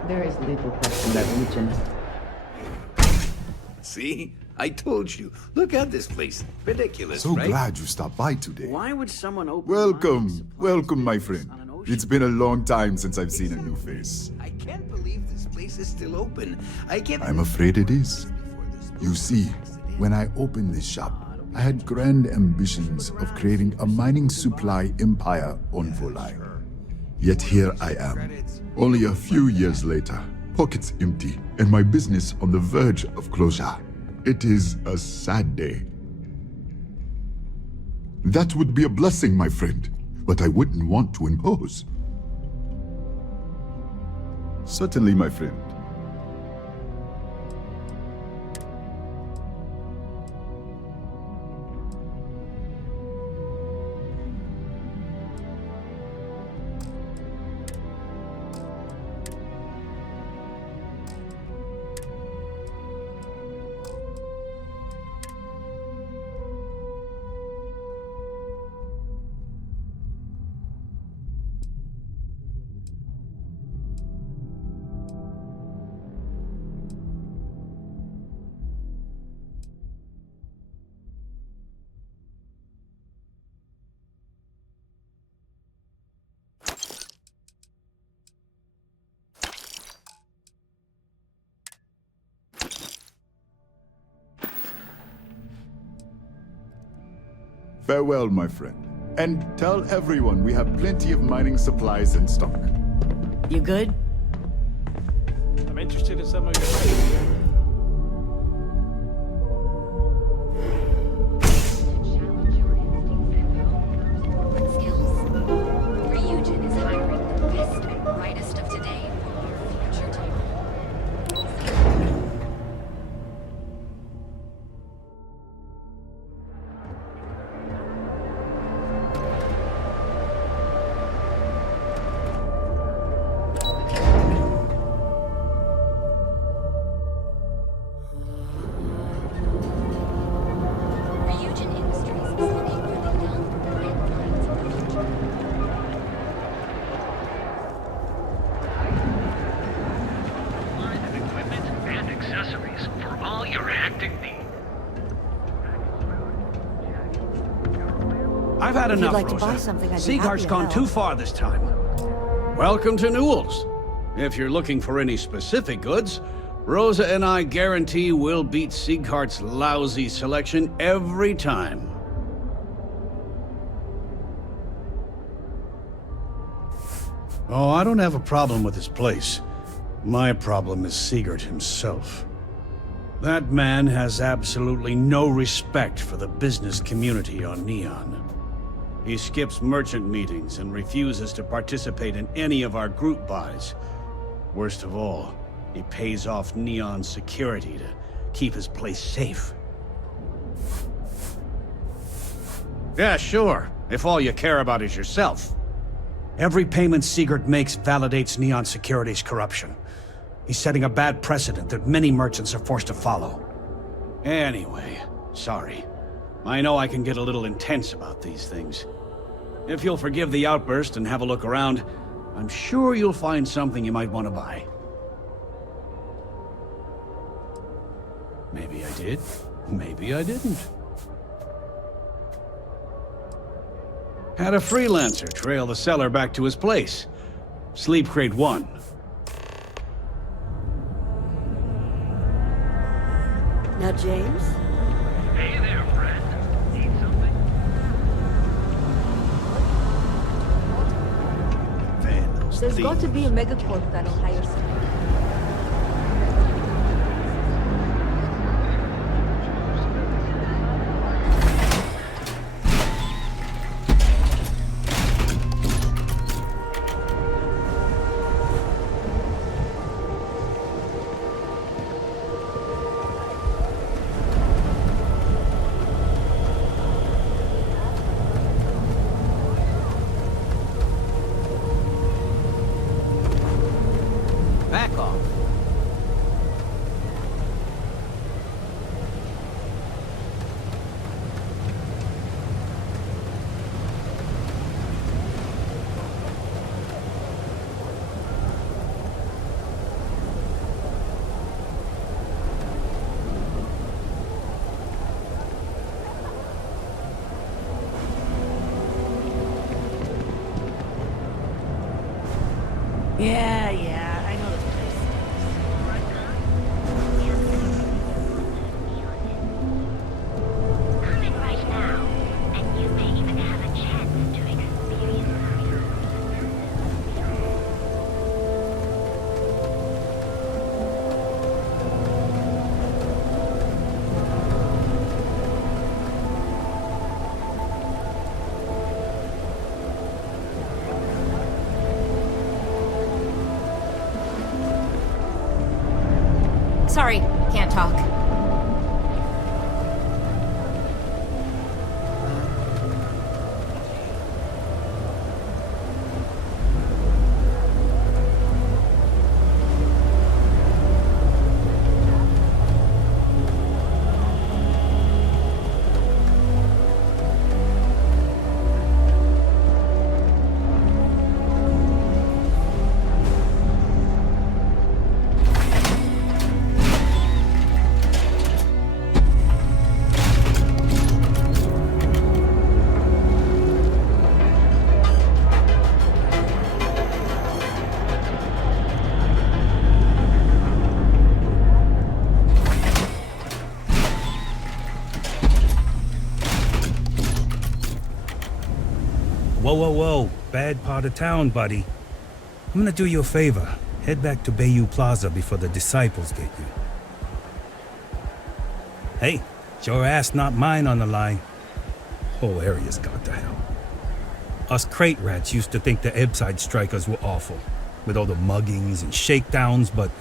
There is little question that region. See? I told you. Look at this place. Ridiculous, So right? glad you stopped by today. Why would someone open Welcome, my friend. It's been a long time since I've seen a new face. I can't believe this place is still open. I'm afraid it is. You see, when I opened this shop, I had grand ambitions of creating a mining supply empire on Volai. Yet here I am, only a few years later, pockets empty, and my business on the verge of closure. It is a sad day. That would be a blessing, my friend, but I wouldn't want to impose. Certainly, my friend. Farewell, my friend. And tell everyone we have plenty of mining supplies in stock. You good? I'm interested in some of your... I've had If you'd enough, like to Rosa. buy something, I'd be Sieghardt's happy to gone help. too far this time. Welcome to Newell's. If you're looking for any specific goods, Rosa and I guarantee we'll beat Sieghardt's lousy selection every time. Oh, I don't have a problem with this place. My problem is Sieghart himself. That man has absolutely no respect for the business community on Neon. He skips merchant meetings and refuses to participate in any of our group buys. Worst of all, he pays off Neon's security to keep his place safe. Yeah, sure, if all you care about is yourself. Every payment Sieghart makes validates Neon Security's corruption. He's setting a bad precedent that many merchants are forced to follow. Anyway, sorry. I know I can get a little intense about these things. If you'll forgive the outburst and have a look around, I'm sure you'll find something you might want to buy. Maybe I did, maybe I didn't. Had a freelancer trail the seller back to his place. Sleep Crate 1. Now, James? Hey there, friend. Need something? There's got to be a megacorp that'll hire someone. Back off. Yeah, I know this place. Come in right now, and you may even have a chance to experience Sorry, can't talk. Whoa. Bad part of town, buddy. I'm gonna do you a favor. Head back to Bayou Plaza before the disciples get you. Hey, it's your ass, not mine on the line. Whole area's got to hell. Us crate rats used to think the Ebbside strikers were awful, with all the muggings and shakedowns, but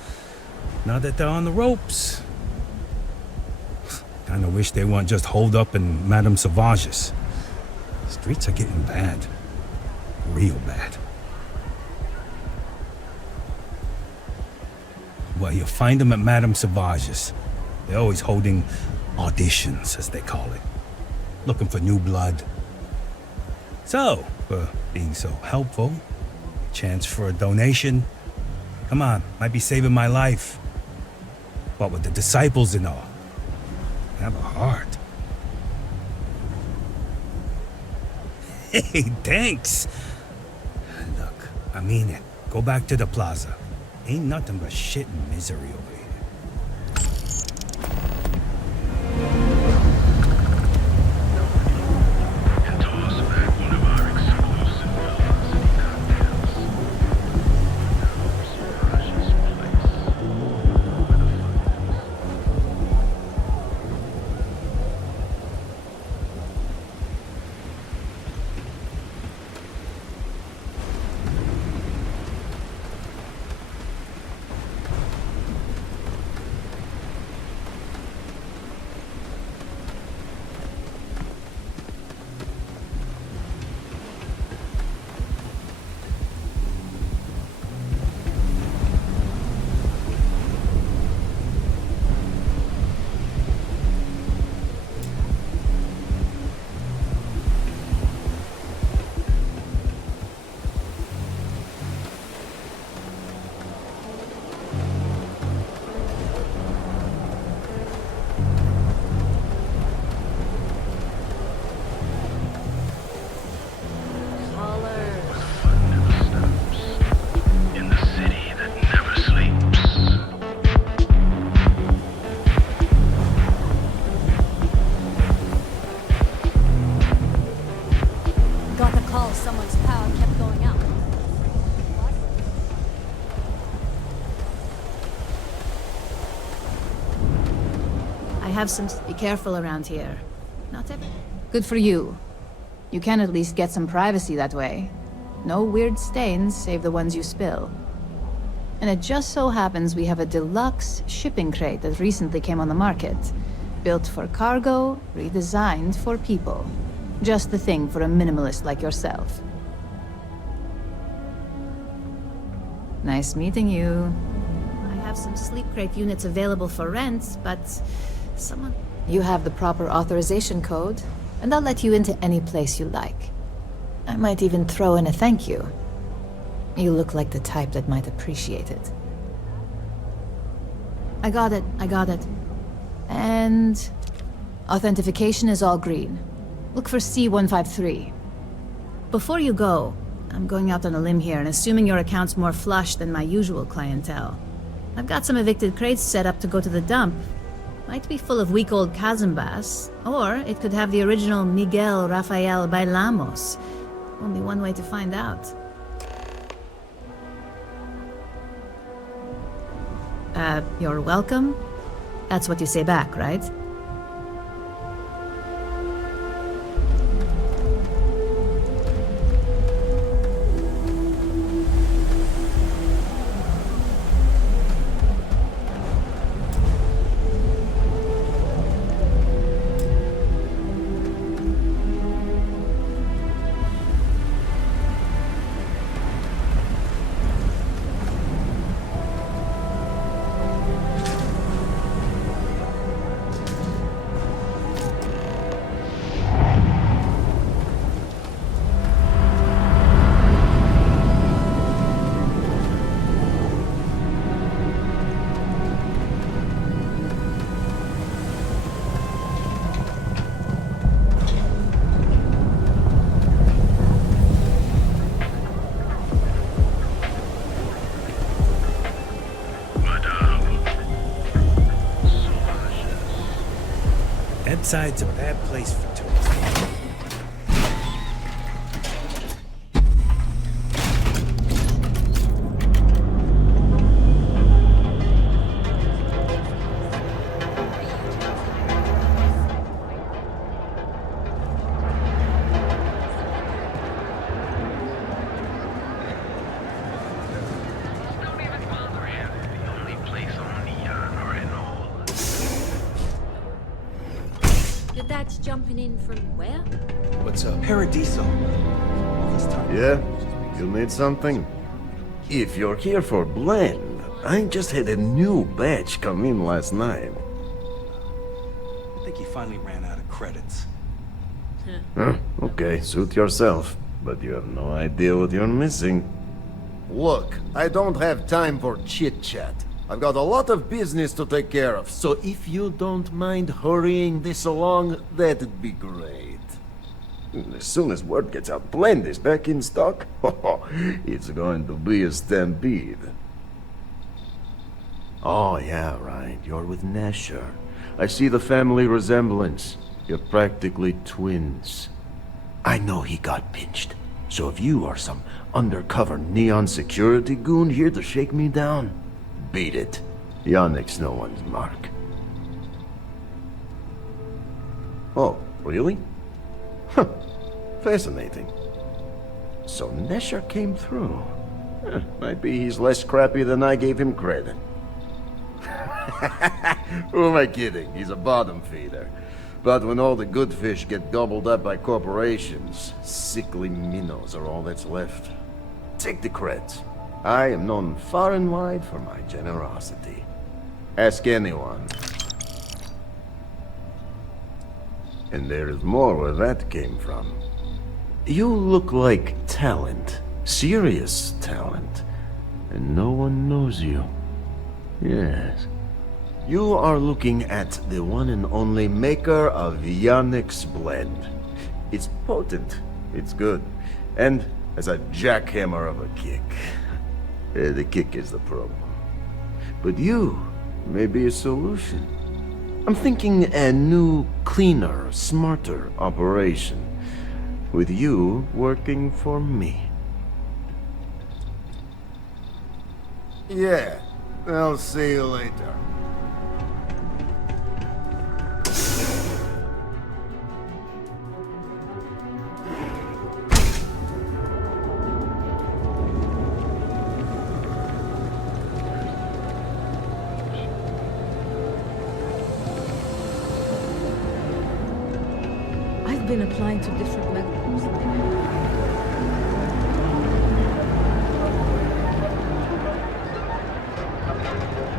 now that they're on the ropes, kinda wish they weren't just holed up in Madame Sauvage's. Streets are getting bad. Real bad. Well, you'll find them at Madame Sauvage's. They're always holding auditions, as they call it. Looking for new blood. So, for being so helpful, chance for a donation. Come on, might be saving my life. What with the disciples and all. Have a heart. Hey, thanks. Look, I mean it. Go back to the plaza. Ain't nothing but shit and misery over here. have some... Be careful around here. Not every... Good for you. You can at least get some privacy that way. No weird stains, save the ones you spill. And it just so happens we have a deluxe shipping crate that recently came on the market. Built for cargo, redesigned for people. Just the thing for a minimalist like yourself. Nice meeting you. I have some sleep crate units available for rent, but someone... You have the proper authorization code, and I'll let you into any place you like. I might even throw in a thank you. You look like the type that might appreciate it. I got it. And... authentication is all green. Look for C153. Before you go, I'm going out on a limb here and assuming your account's more flush than my usual clientele. I've got some evicted crates set up to go to the dump. Might be full of weak old Cazimbas, or it could have the original Miguel Rafael Bailamos. Only one way to find out. You're welcome? That's what you say back, right? Side's a bad place for tourists. That's jumping in from where? What's up? Paradiso. Yeah? You need something? If you're here for blend, I just had a new batch come in last night. I think he finally ran out of credits. Huh, okay, suit yourself. But you have no idea what you're missing. Look, I don't have time for chit-chat. I've got a lot of business to take care of, so if you don't mind hurrying this along, that'd be great. As soon as word gets out Blend is back in stock, it's going to be a stampede. Oh yeah, right, you're with Nesher. I see the family resemblance. You're practically twins. I know he got pinched, so if you are some undercover neon security goon here to shake me down, beat it. Yannick's no one's mark. Oh, really? Huh. Fascinating. So Nesher came through. Might be he's less crappy than I gave him credit. Who am I kidding? He's a bottom feeder. But when all the good fish get gobbled up by corporations, sickly minnows are all that's left. Take the creds. I am known far and wide for my generosity. Ask anyone. And there is more where that came from. You look like talent. Serious talent. And no one knows you. Yes. You are looking at the one and only maker of Yannick's blend. It's potent. It's good. And as a jackhammer of a kick. The kick is the problem. But you may be a solution. I'm thinking a new, cleaner, smarter operation. With you working for me. Yeah, I'll see you later. been applying to different metals.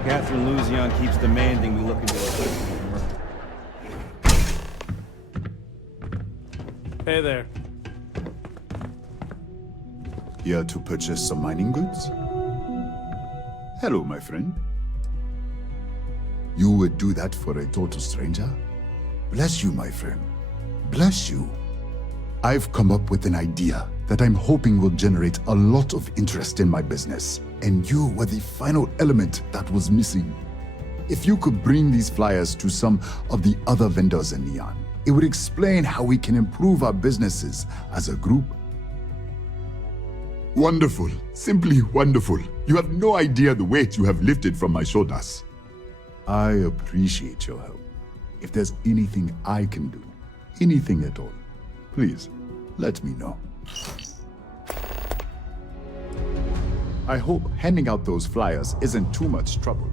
Catherine Luzion keeps demanding we look into her. Hey there. Here to purchase some mining goods? Hello, my friend. You would do that for a total stranger? Bless you, my friend. Bless you. I've come up with an idea that I'm hoping will generate a lot of interest in my business. And you were the final element that was missing. If you could bring these flyers to some of the other vendors in Neon, it would explain how we can improve our businesses as a group. Wonderful. Simply wonderful. You have no idea the weight you have lifted from my shoulders. I appreciate your help. If there's anything I can do, anything at all, please, let me know. I hope handing out those flyers isn't too much trouble.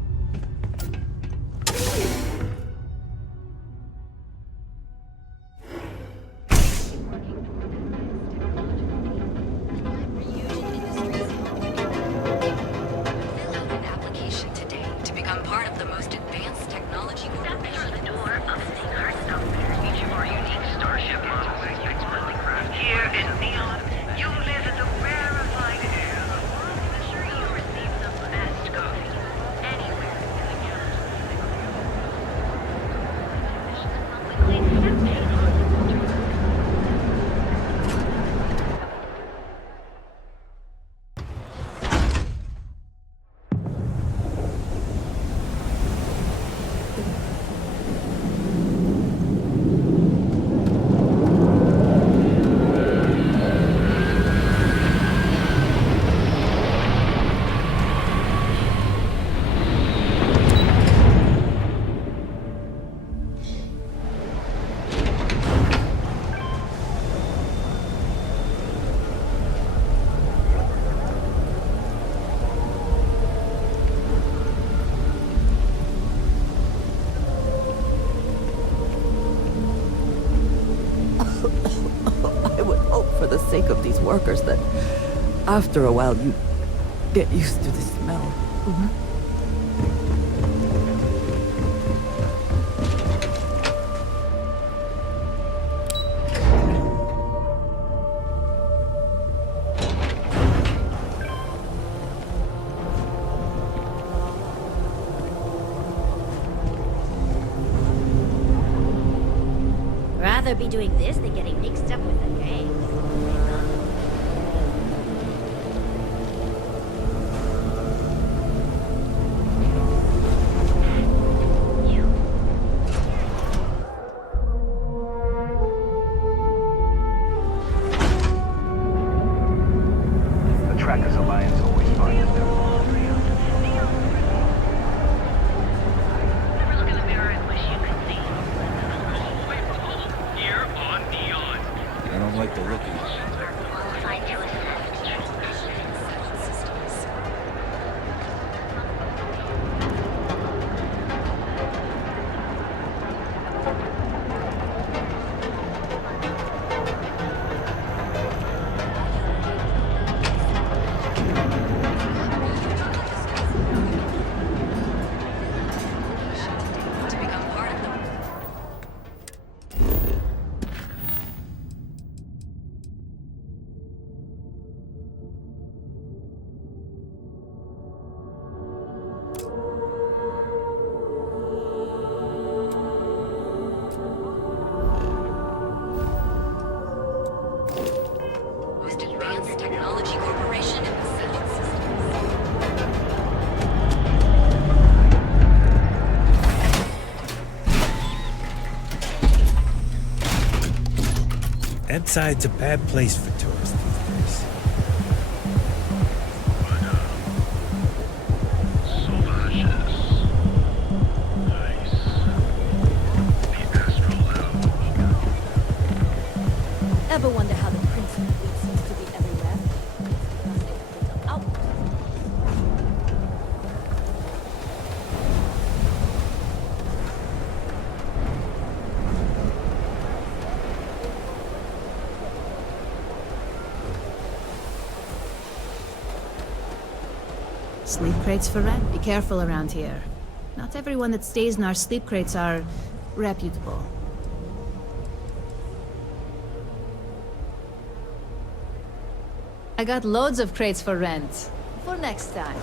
Workers that after a while you get used to the smell. Rather be doing this than getting mixed up with the gang. That side's a bad place for tourists these days. Ever wonder how the Prince of Weed seems to be everywhere? Out. Sleep crates for rent. Be careful around here. Not everyone that stays in our sleep crates are reputable. I got loads of crates for rent. For next time.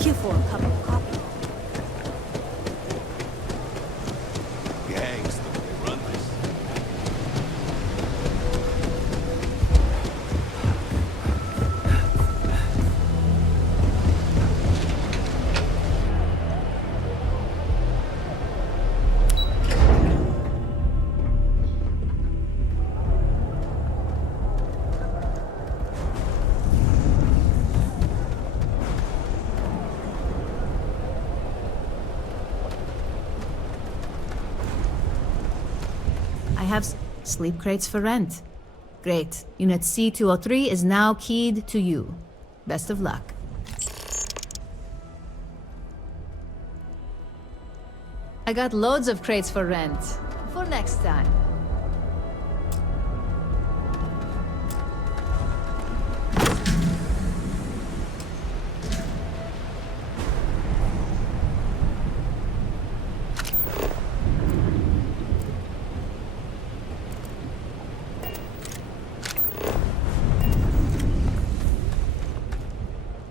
Queue for a couple of copies. Gangs, they run this. I have sleep crates for rent. Great. Unit C203 is now keyed to you. Best of luck. I got loads of crates for rent. For next time.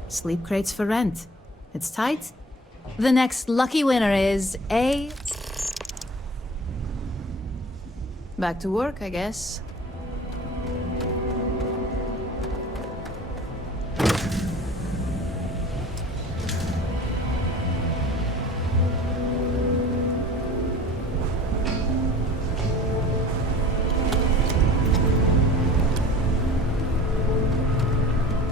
Sleep crates for rent. It's tight. The next lucky winner is a... Back to work, I guess.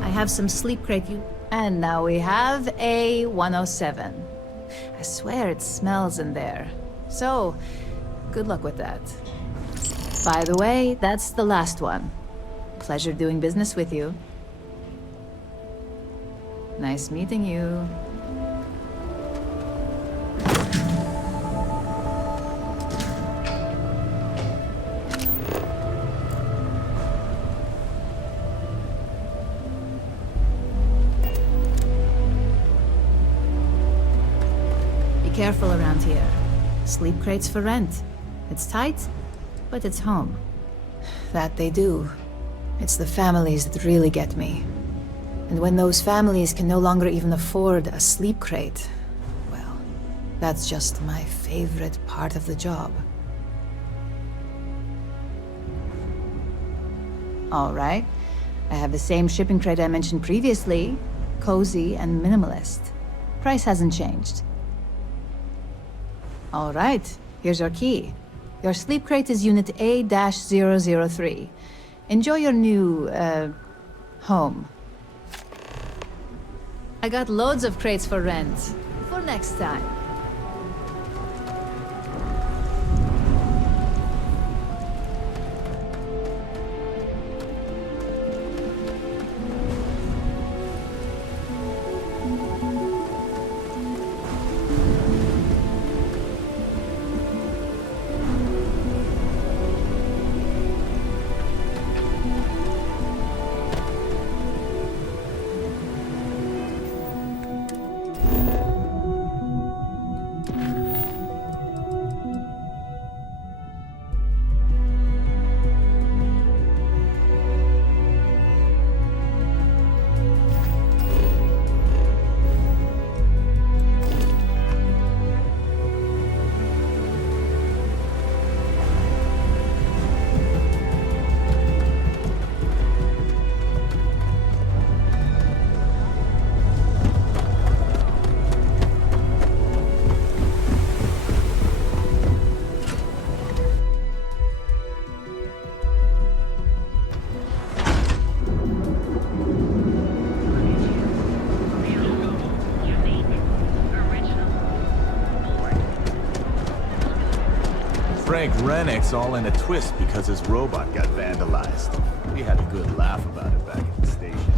I have some sleep crate and now we have a 107. I swear it smells in there. So, good luck with that. By the way, that's the last one. Pleasure doing business with you. Nice meeting you. Careful around here. Sleep crates for rent. It's tight, but it's home. That they do. It's the families that really get me. And when those families can no longer even afford a sleep crate, That's just my favorite part of the job. All right. I have the same shipping crate I mentioned previously. Cozy and minimalist. Price hasn't changed. All right. Here's your key. Your sleep crate is Unit A-003. Enjoy your new, home. I got loads of crates for rent. For next time. Frank Rennick's all in a twist because his robot got vandalized. We had a good laugh about it back at the station.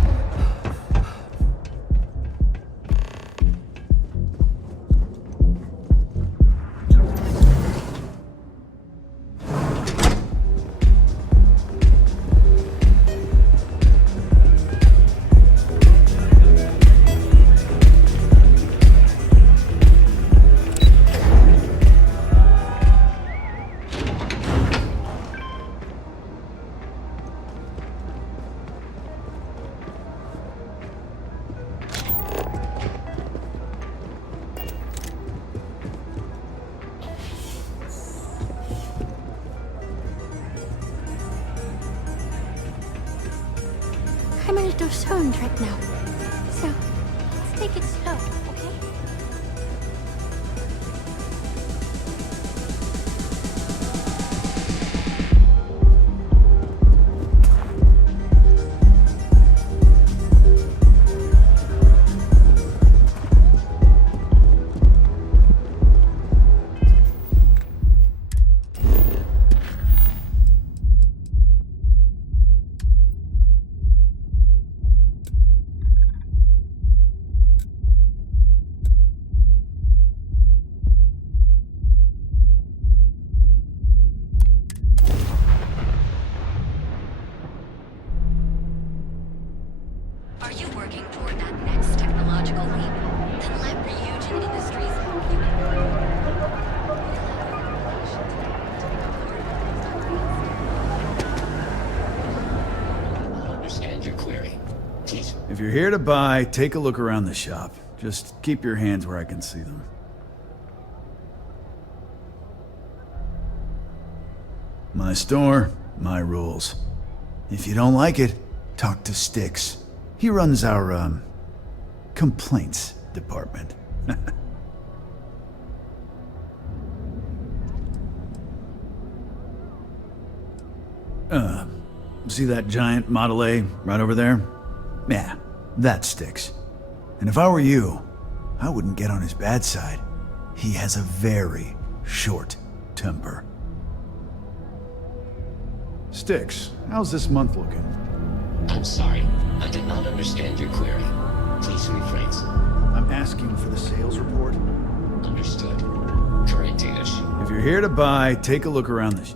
I'm a little stoned right now. So, let's take it slow, okay? Are you working toward that next technological leap? Then let Ryujin Industries help you. I understand your query. Please. If you're here to buy, take a look around the shop. Just keep your hands where I can see them. My store, my rules. If you don't like it, talk to Strix. He runs our, complaints department. See that giant Model A right over there? Yeah, that Strix. And if I were you, I wouldn't get on his bad side. He has a very short temper. Strix, how's this month looking? I'm sorry. I did not understand your query. Please rephrase. I'm asking for the sales report. Understood. Current data sheet. If you're here to buy, take a look around the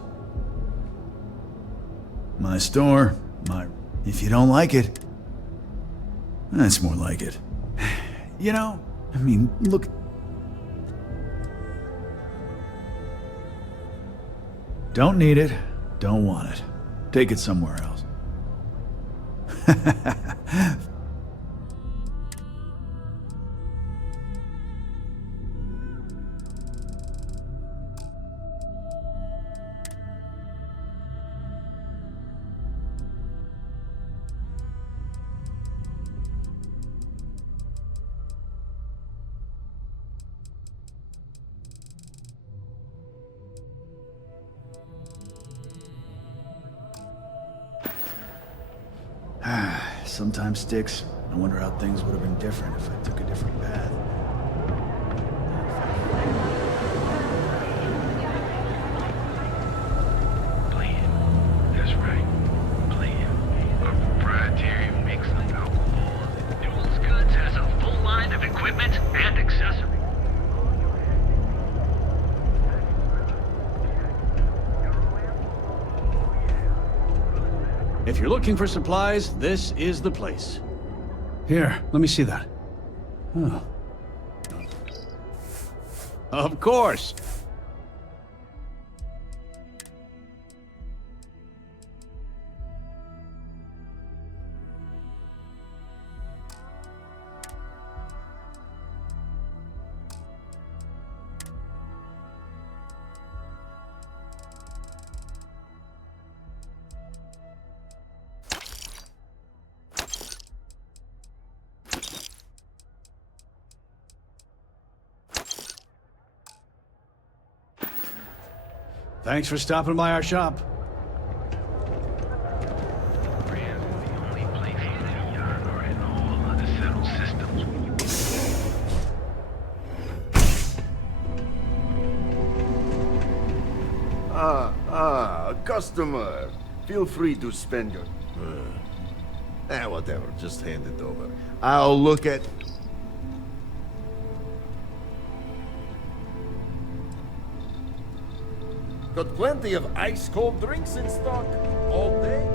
my store, my... If you don't like it, that's more like it. You know, I mean, look... Don't need it, don't want it. Take it somewhere else. Sometimes, Strix, I wonder how things would have been different if I took a different path. That's right. Plan. Our proprietary mix of alcohol and Duels Goods has a full line of equipment and accessories. If you're looking for supplies, this is the place. Here, let me see that. Oh. Of course. Thanks for stopping by our shop. Customer. Feel free to spend your... whatever, just hand it over. I'll look at... Got plenty of ice-cold drinks in stock. All day.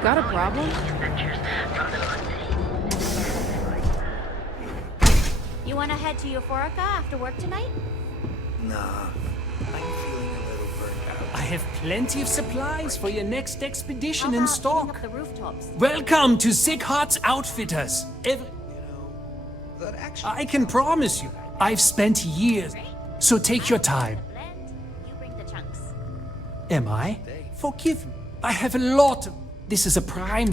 Got a problem? You wanna head to Euphorica after work tonight? Nah, I'm feeling a little burnt out. I have plenty of supplies for your next expedition How in about stock. up the rooftops? Welcome to Sickhart's Outfitters. I can promise you, I've spent years. So take your time. You bring the chunks. Am I? Forgive me. I have a lot of... This is a prime...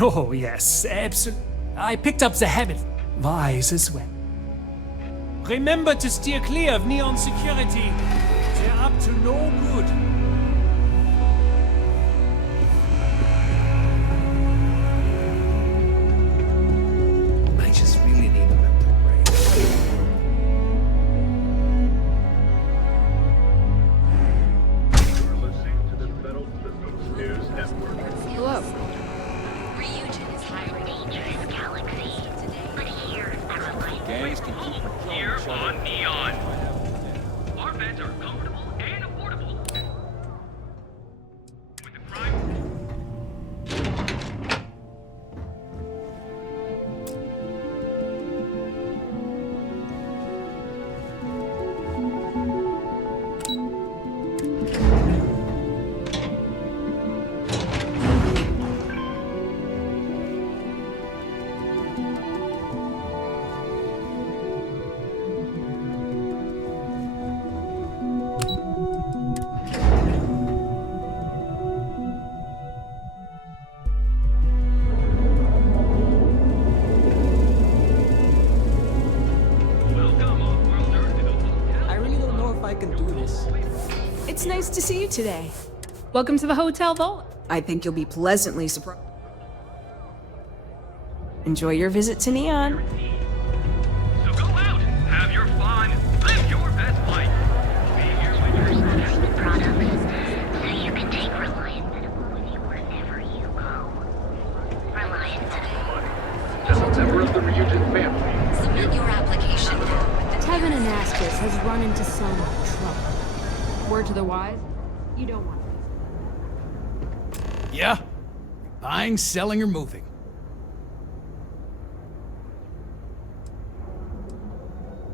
Oh, yes, absolutely. I picked up the habit. Wise as well. Remember to steer clear of neon security. They're up to no good. I just really need a mental break. You're listening to the Metal Systems News Network. Hello. Ryujin is hiring dangerous galaxy. But here's the reminder. Gangs can keep here on Neon. Our beds are comfortable and affordable. With the prime... It's nice to see you today. Welcome to the hotel vault. I think you'll be pleasantly surprised. Enjoy your visit to Neon. So go out, have your fun, live your best life. Be here when you're Test products, so you can take Reliant Medical with you wherever you go. Reliant Medical. As a member of the Reunion family. Submit your application now. Tevin Anastas has run into some trouble. Word to the wise, you don't want to. Yeah? Buying, selling, or moving?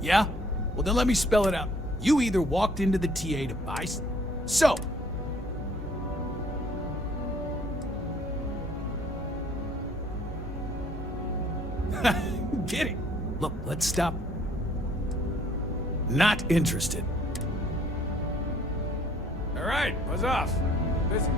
Yeah? Well, then let me spell it out. You either walked into the TA to buy... So! Get it. Look, let's stop. Not interested. All right, buzz off. Busy.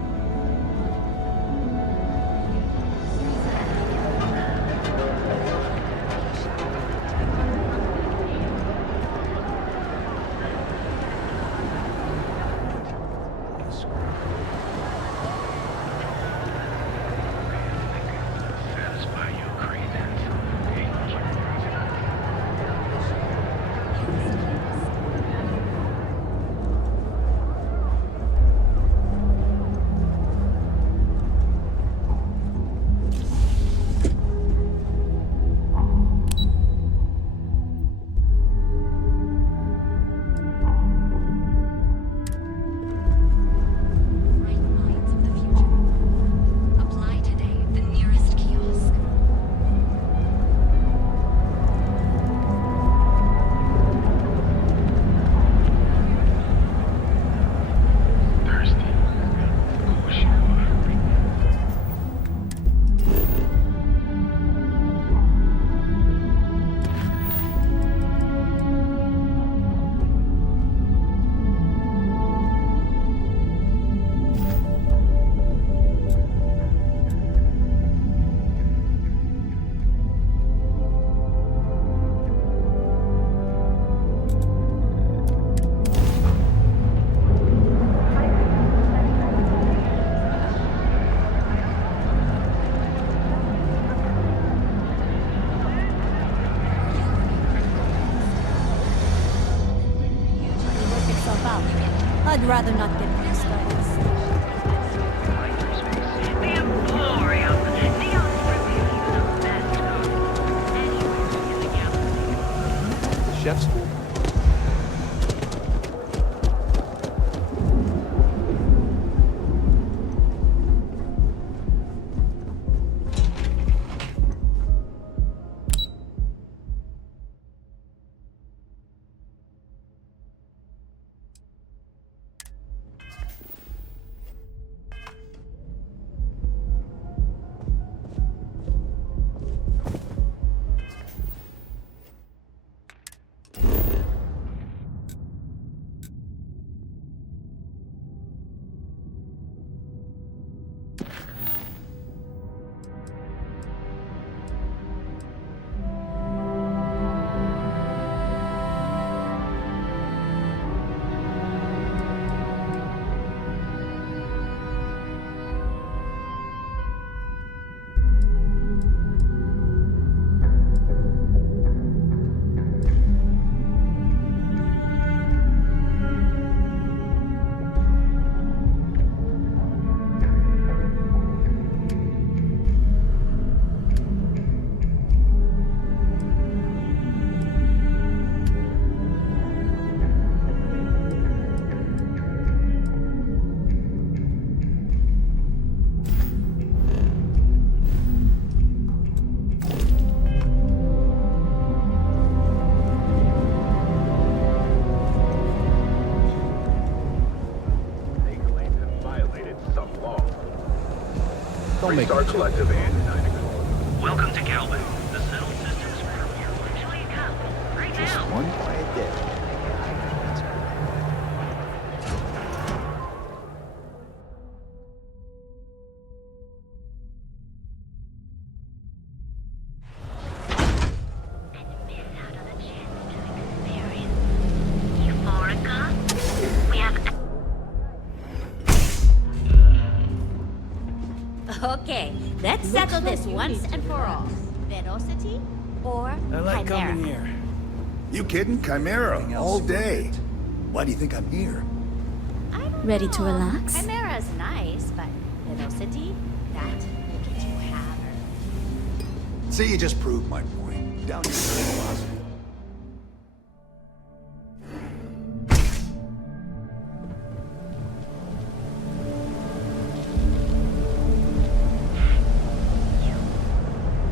I'd rather not get mixed up. The Emporium. Neon's reviewing the best of anywhere in the galaxy. Chef's school? all make Star Collective and welcome to Galvin, the Settled Systems premier. Until you come, right Just now. one quiet day. Okay, let's settle this once and for all. Velocity or I like Chimera? coming here. You kidding? Chimera, all day. Why do you think I'm here? Ready to relax? Chimera's nice, but Velocity, that will get you hammered. See, you just proved my point. Down here is impossible.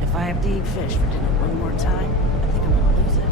If I have to eat fish for dinner one more time, I think I'm gonna lose it.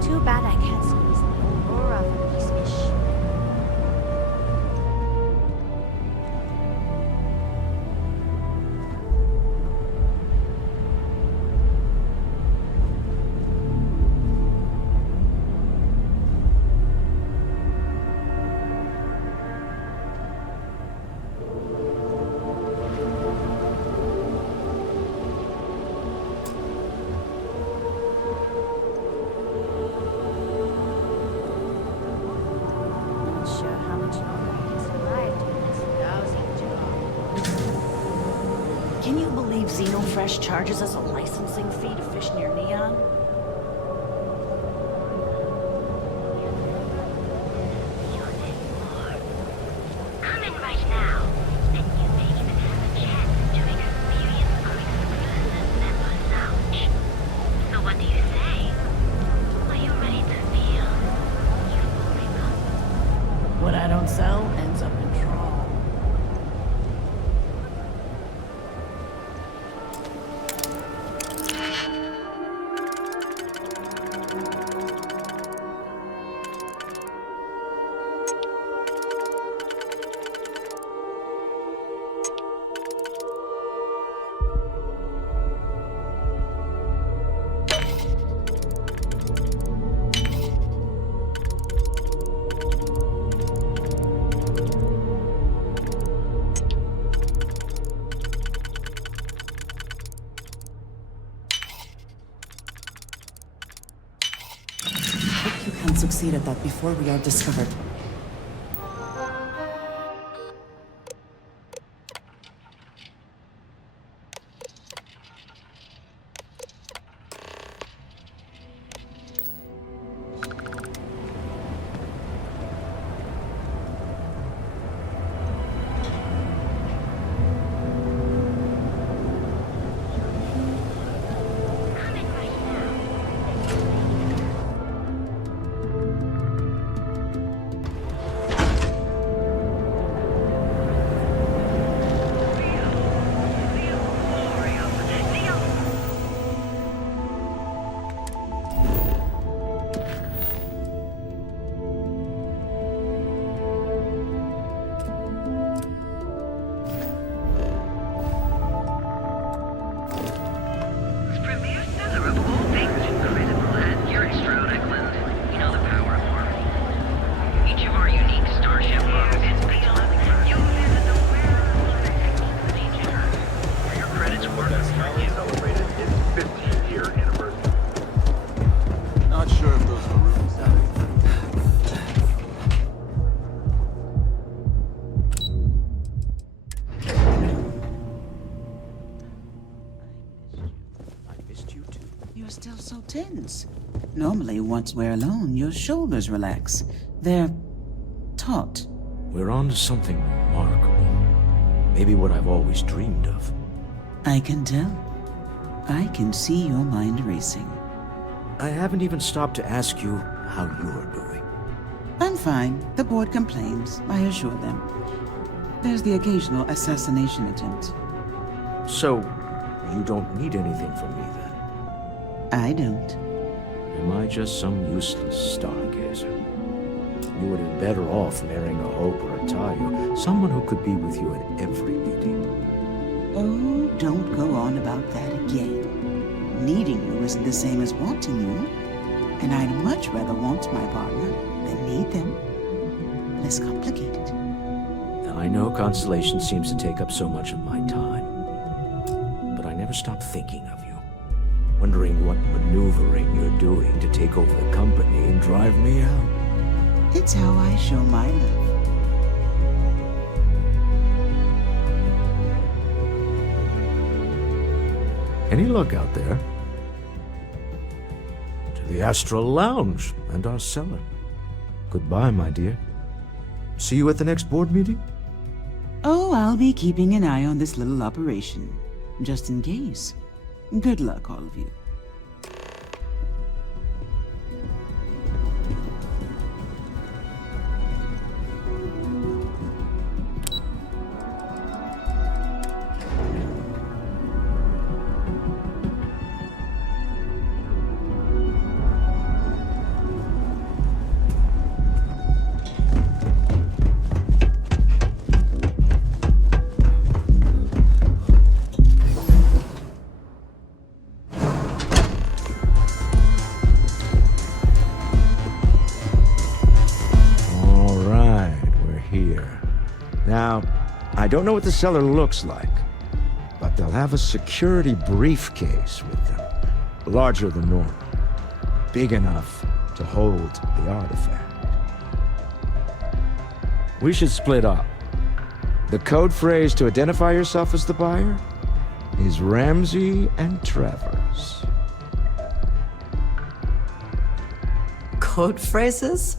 Too bad I can't squeeze the aurora from this fish. Not sure how much longer he survived doing this lousy job. Can you believe Xenofresh charges us a licensing fee to fish near Neon? Come in right now, and you may even have a chance to experience Christopher's Member Lounge. So what do you say? Are you ready to feel euphoric? What I don't sell ends up in trawl. Hope you can succeed at that before we are discovered. You're still so tense. Normally, once we're alone, your shoulders relax. They're taut. We're on to something remarkable. Maybe what I've always dreamed of. I can tell. I can see your mind racing. I haven't even stopped to ask you how you're doing. I'm fine. The board complains, I assure them. There's the occasional assassination attempt. So, you don't need anything from me then? I don't. Am I just some useless stargazer? You would have been better off marrying a Hope or a Tayo, someone who could be with you at every meeting. Oh, don't go on about that again. Needing you isn't the same as wanting you. And I'd much rather want my partner than need them. Less complicated. I know Constellation seems to take up so much of my time. But I never stop thinking of you. Wondering what maneuvering you're doing to take over the company and drive me out. It's how I show my love. Any luck out there? To the Astral Lounge and our cellar. Goodbye, my dear. See you at the next board meeting? Oh, I'll be keeping an eye on this little operation. Just in case. Good luck, all of you. I don't know what the cellar looks like, but they'll have a security briefcase with them, larger than normal, big enough to hold the artifact. We should split up. The code phrase to identify yourself as the buyer is Ramsey and Travers. Code phrases?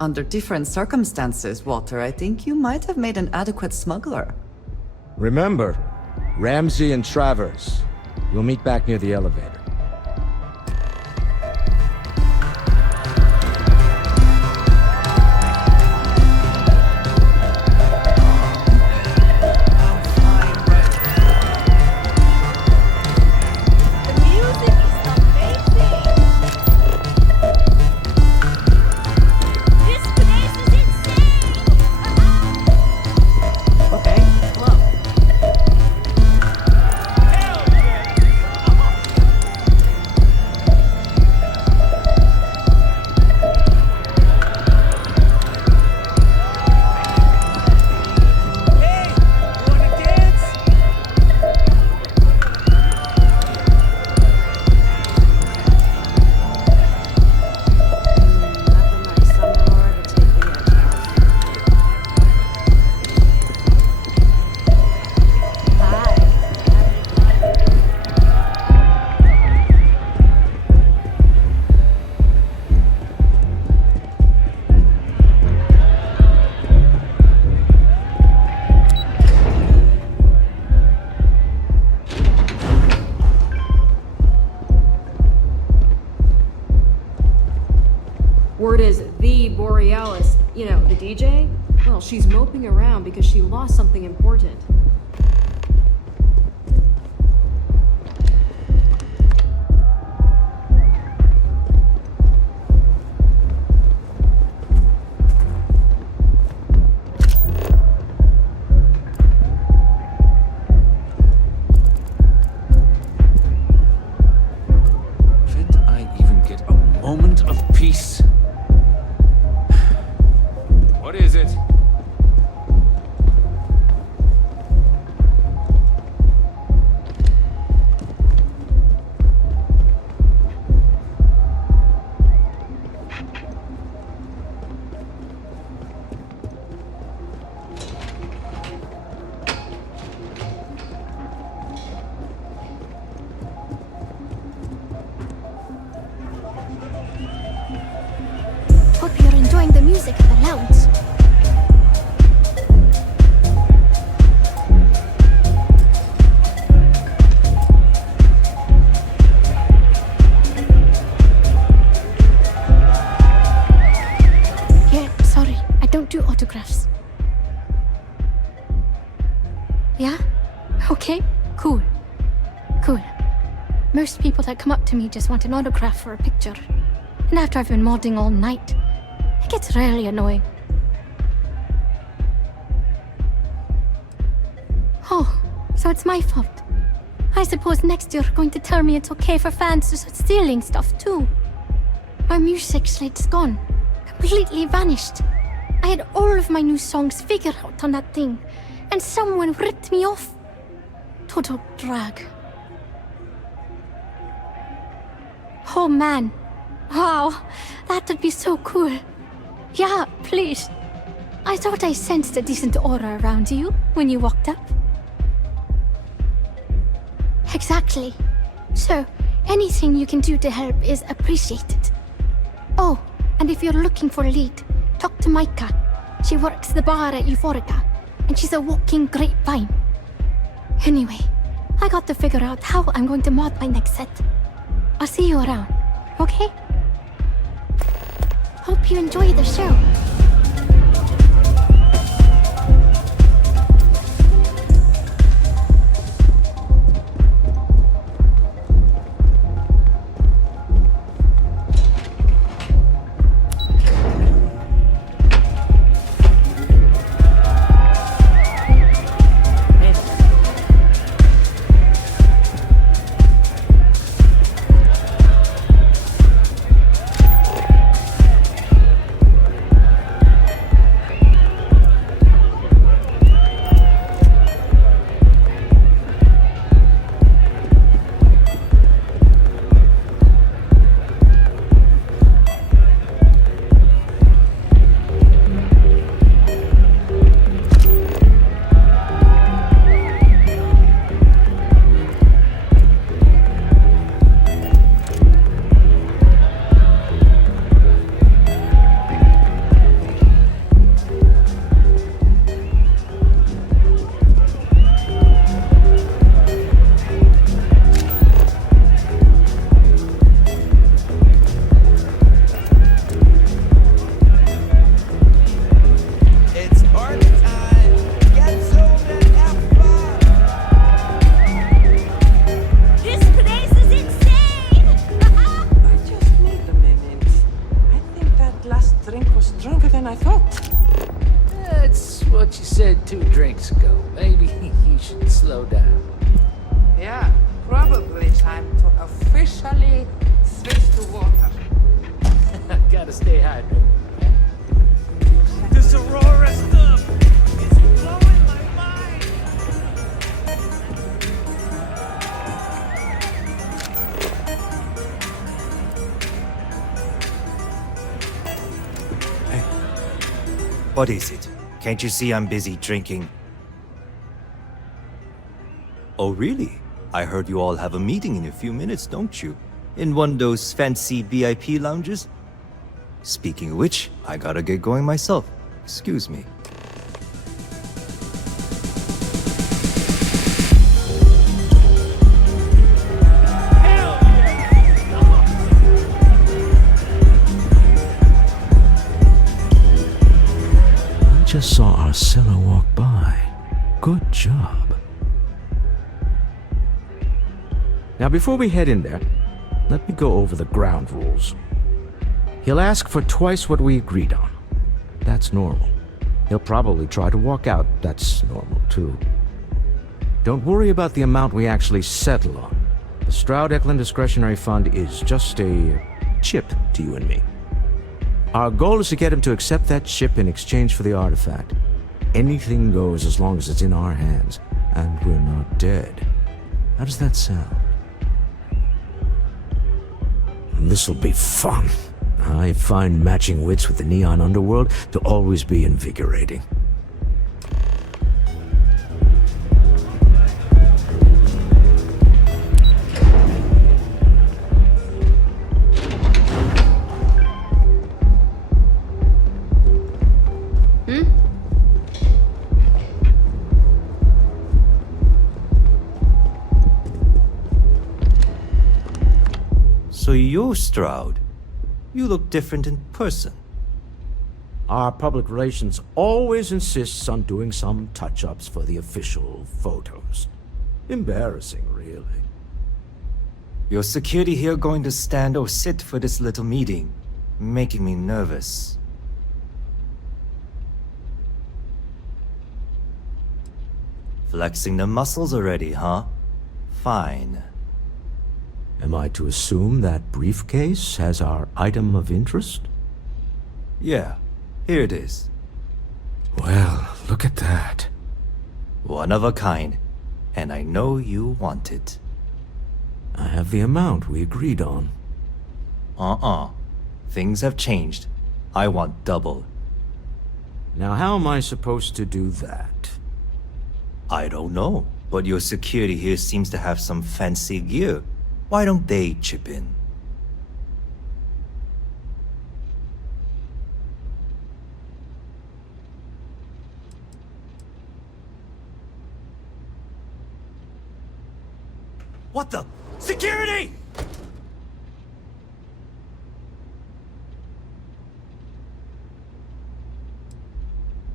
Under different circumstances, Walter, I think you might have made an adequate smuggler. Remember, Ramsey and Travers. We'll meet back near the elevator. Word is the Borealis, you know, the DJ? Well, she's moping around because she lost something important. Can't I even get a moment of peace? What is it? music at the lounge. Yeah, sorry, I don't do autographs. Yeah? Okay, cool. Cool. Most people that come up to me just want an autograph or a picture. And after I've been modding all night, it gets really annoying. Oh, so it's my fault. I suppose next you're going to tell me it's okay for fans to start stealing stuff too. My music slate's gone. Completely vanished. I had all of my new songs figured out on that thing, and someone ripped me off. Total drag. Oh man. Wow, that would be so cool. Yeah, please. I thought I sensed a decent aura around you when you walked up. Exactly. So, anything you can do to help is appreciated. Oh, and if you're looking for a lead, talk to Micah. She works the bar at Euphorica, and she's a walking grapevine. Anyway, I got to figure out how I'm going to mod my next set. I'll see you around, okay? Hope you enjoy the show. What is it? Can't you see I'm busy drinking? Oh, really? I heard you all have a meeting in a few minutes, don't you? In one of those fancy VIP lounges? Speaking of which, I gotta get going myself. Excuse me. Just saw Arcella walk by. Good job. Now before we head in there, let me go over the ground rules. He'll ask for twice what we agreed on. That's normal. He'll probably try to walk out. That's normal too. Don't worry about the amount we actually settle on. The Stroud-Eklund Discretionary Fund is just a chip to you and me. Our goal is to get him to accept that chip in exchange for the artifact. Anything goes as long as it's in our hands, and we're not dead. How does that sound? This'll be fun. I find matching wits with the neon underworld to always be invigorating. So you're Stroud. You look different in person. Our public relations always insists on doing some touch-ups for the official photos. Embarrassing, really. Your security here going to stand or sit for this little meeting, making me nervous. Flexing the muscles already, huh? Fine. Am I to assume that briefcase has our item of interest? Yeah, here it is. Well, look at that. One of a kind, and I know you want it. I have the amount we agreed on. Things have changed. I want double. Now how am I supposed to do that? I don't know, but your security here seems to have some fancy gear. Why don't they chip in? What the? Security!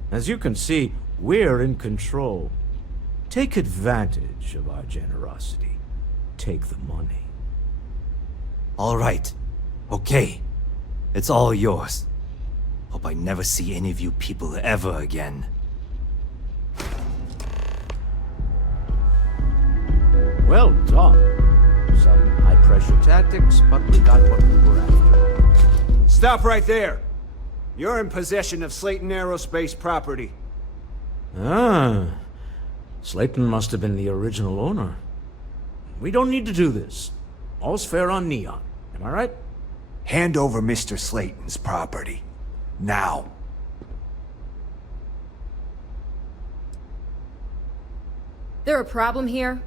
As you can see, we're in control. Take advantage of our generosity. Take the money. All right. Okay. It's all yours. Hope I never see any of you people ever again. Well done. Some high-pressure tactics, but we got what we were after. Stop right there. You're in possession of Slayton Aerospace property. Ah. Slayton must have been the original owner. We don't need to do this. All's fair on Neon. Am I right? Hand over Mr. Slayton's property. Now. There a problem here?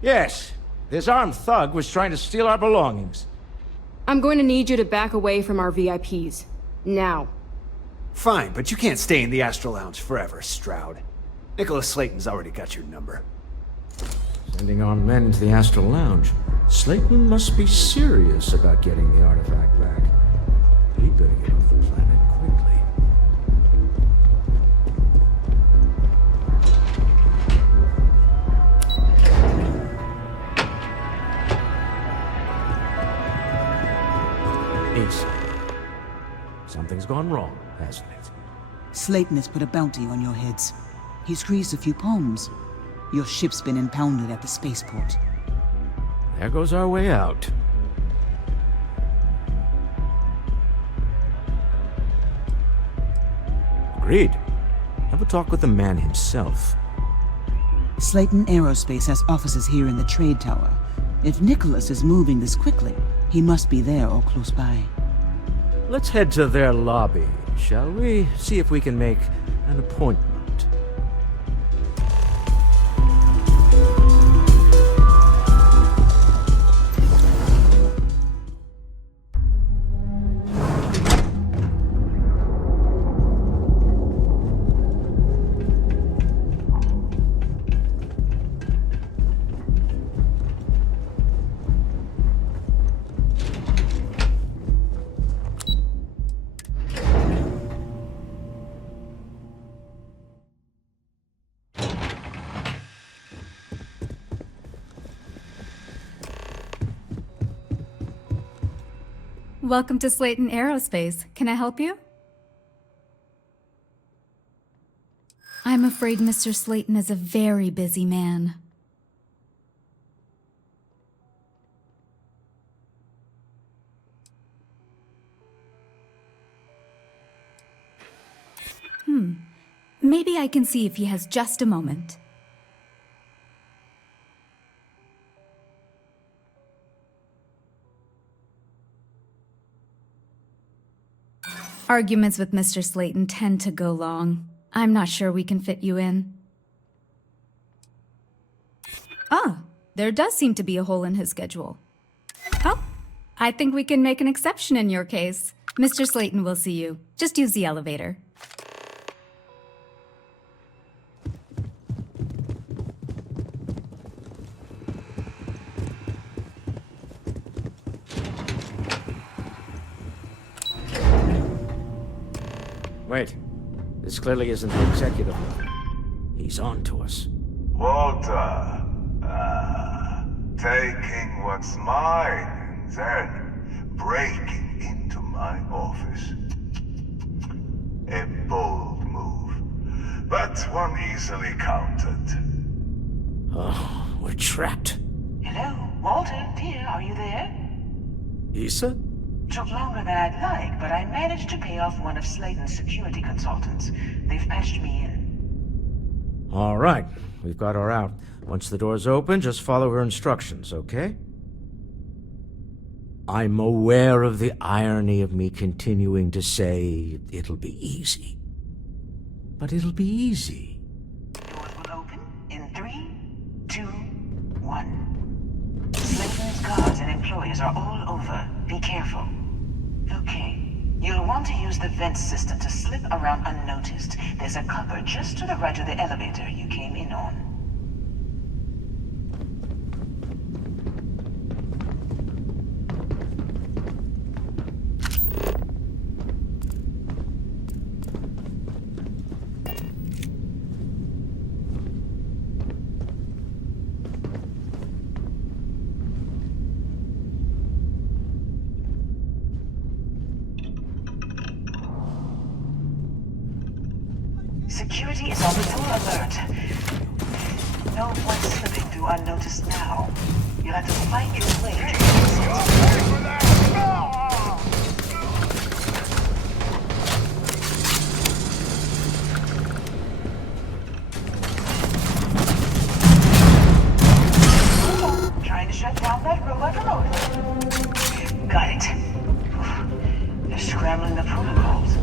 Yes. This armed thug was trying to steal our belongings. I'm going to need you to back away from our VIPs. Now. Fine, but you can't stay in the Astral Lounge forever, Stroud. Nicholas Slayton's already got your number. Sending armed men into the Astral Lounge. Slayton must be serious about getting the artifact back. He'd better get off the planet quickly. Ace. Something's gone wrong, hasn't it? Slayton has put a bounty on your heads. He's greased a few palms. Your ship's been impounded at the spaceport. There goes our way out. Agreed. Have a talk with the man himself. Slayton Aerospace has offices here in the trade tower. If Nicholas is moving this quickly, he must be there or close by. Let's head to their lobby, shall we? See if we can make an appointment. Welcome to Slayton Aerospace. Can I help you? I'm afraid Mr. Slayton is a very busy man. Maybe I can see if he has just a moment. Arguments with Mr. Slayton tend to go long. I'm not sure we can fit you in. Ah, there does seem to be a hole in his schedule. Oh, I think we can make an exception in your case. Mr. Slayton will see you. Just use the elevator. Wait. This clearly isn't the executive level. He's on to us. Walter. Taking what's mine and then breaking into my office. A bold move, but one easily countered. Oh, we're trapped. Hello, Walter, dear, are you there? Issa? Took longer than I'd like, but I managed to pay off one of Slayton's security consultants. They've patched me in. All right, we've got her out. Once the door's open, just follow her instructions, okay? I'm aware of the irony of me continuing to say it'll be easy. But it'll be easy. Doors will open in 3, 2, 1. Slayton's guards and employees are all over. Be careful. Okay. You'll want to use the vent system to slip around unnoticed. There's a cupboard just to the right of the elevator you came in on. Security is on full alert. No point slipping through unnoticed now. You'll have to fight your way to Trying to shut down that robot remote. Got it. They're scrambling the protocols.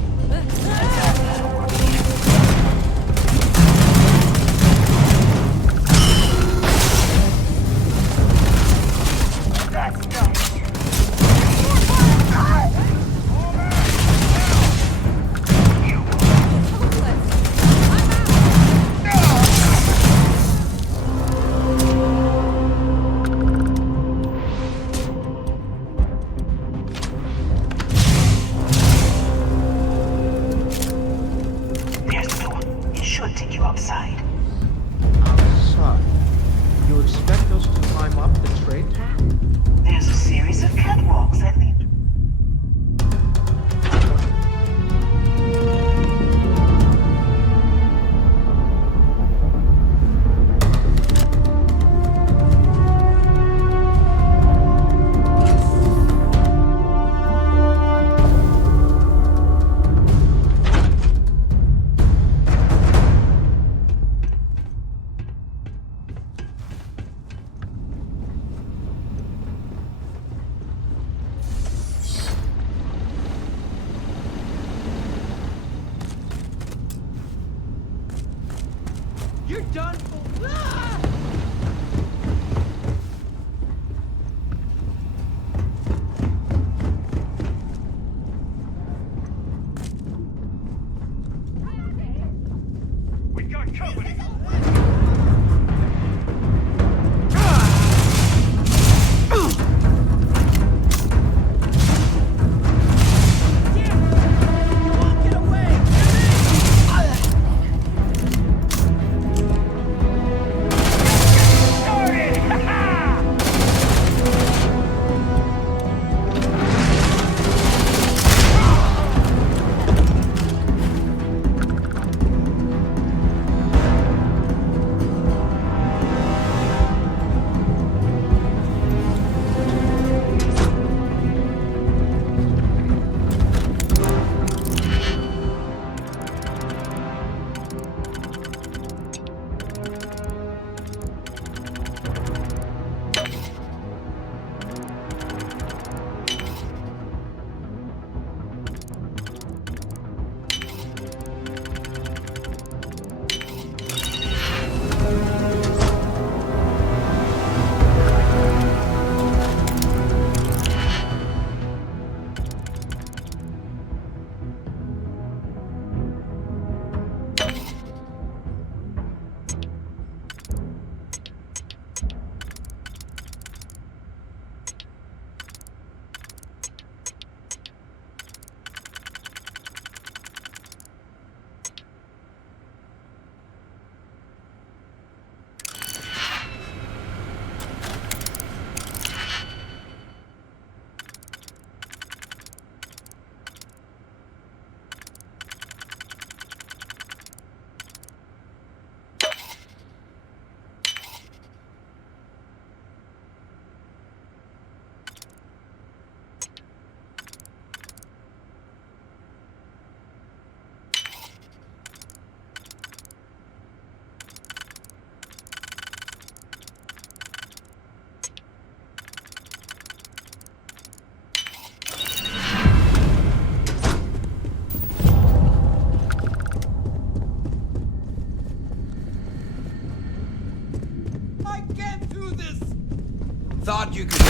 Thought you could...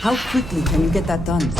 How quickly can you get that done?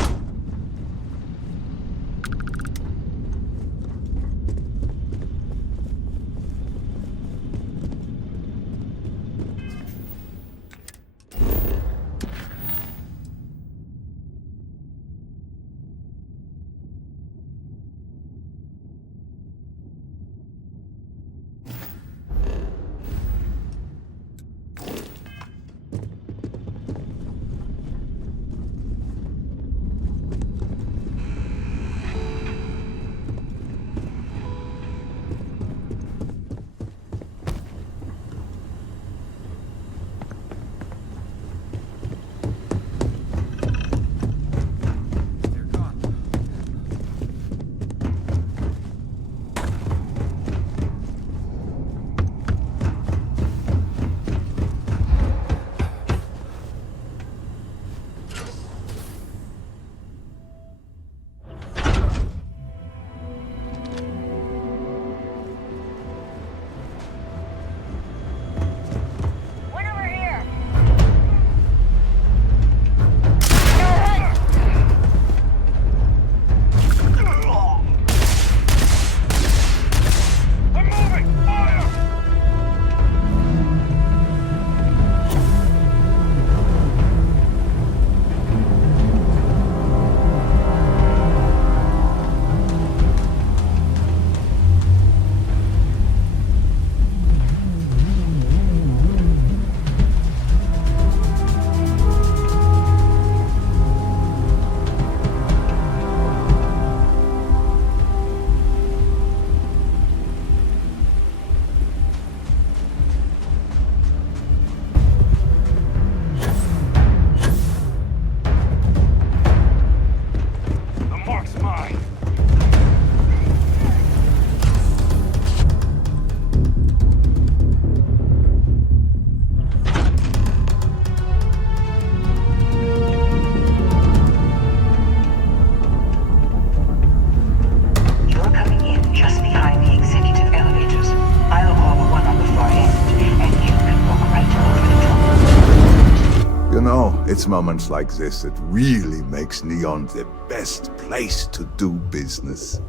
It's moments like this that really makes Neon the best place to do business.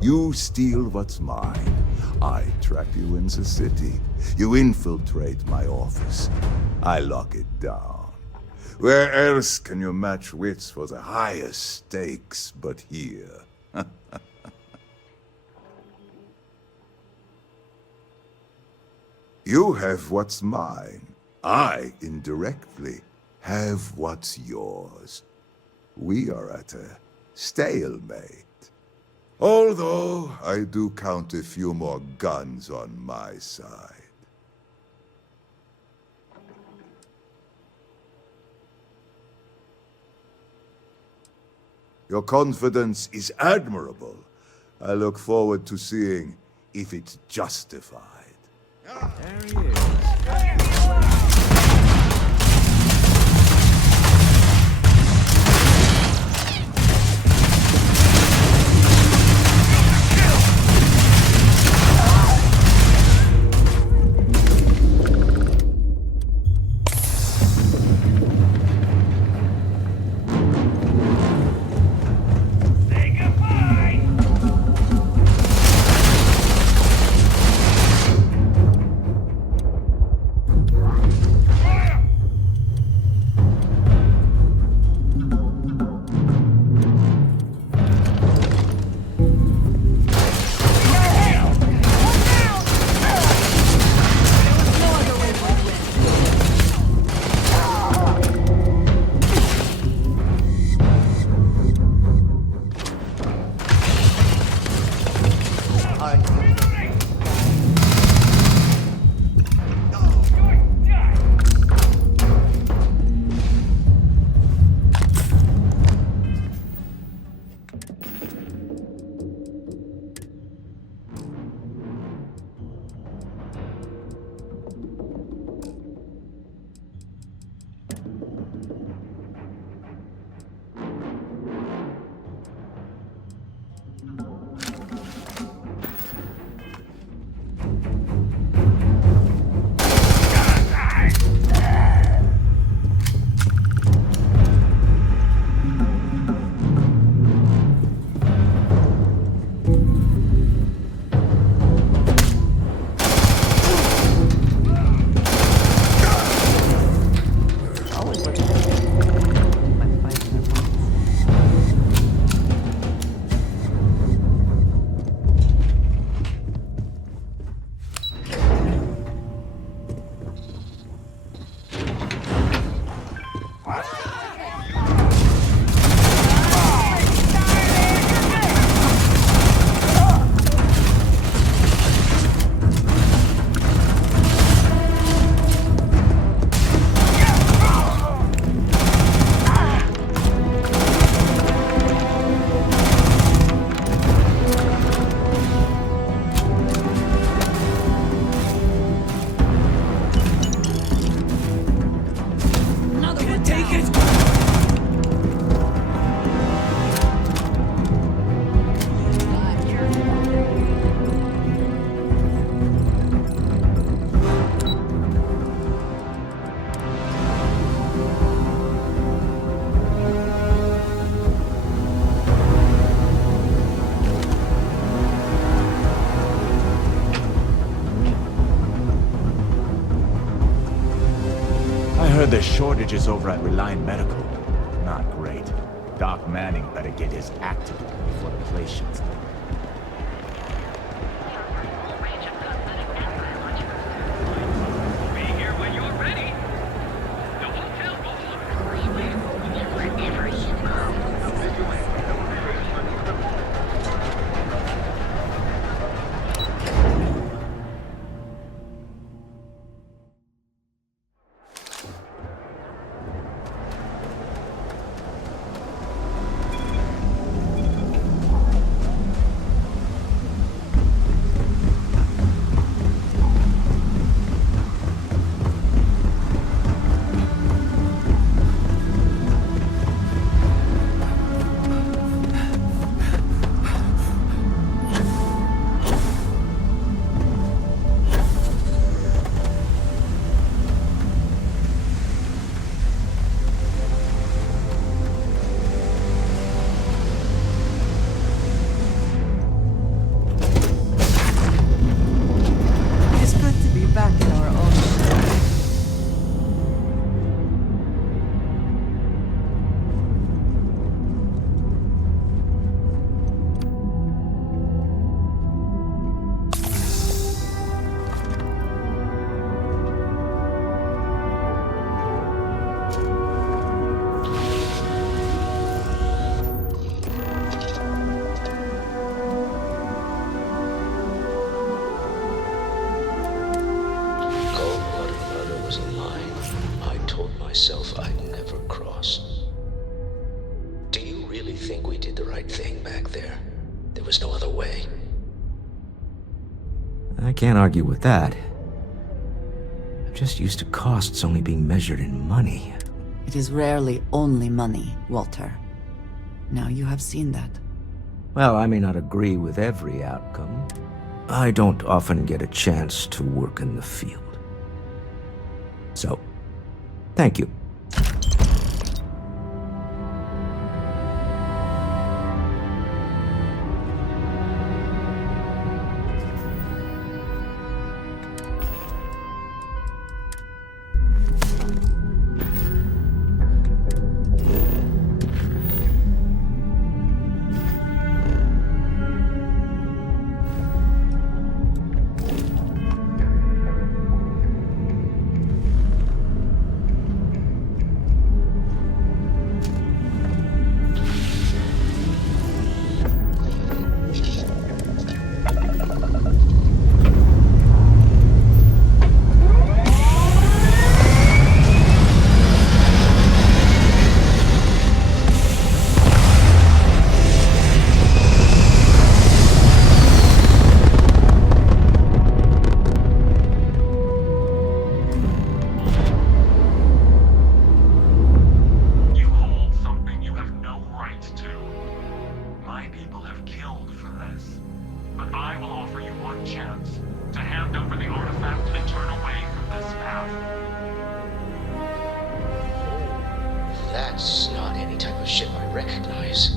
You steal what's mine. I trap you in the city. You infiltrate my office. I lock it down. Where else can you match wits for the highest stakes but here? You have what's mine. I, indirectly, have what's yours. We are at a stalemate. Although I do count a few more guns on my side. Your confidence is admirable. I look forward to seeing if it's justified. There he is. There's shortages over at Reliant Medical. Not great. Doc Manning better get his act together before the place shuts down. myself I'd never cross. Do you really think we did the right thing back there? There was no other way. I can't argue with that. I'm just used to costs only being measured in money. It is rarely only money, Walter. Now you have seen that. Well, I may not agree with every outcome. I don't often get a chance to work in the field. So, thank you. That's not any type of ship I recognize.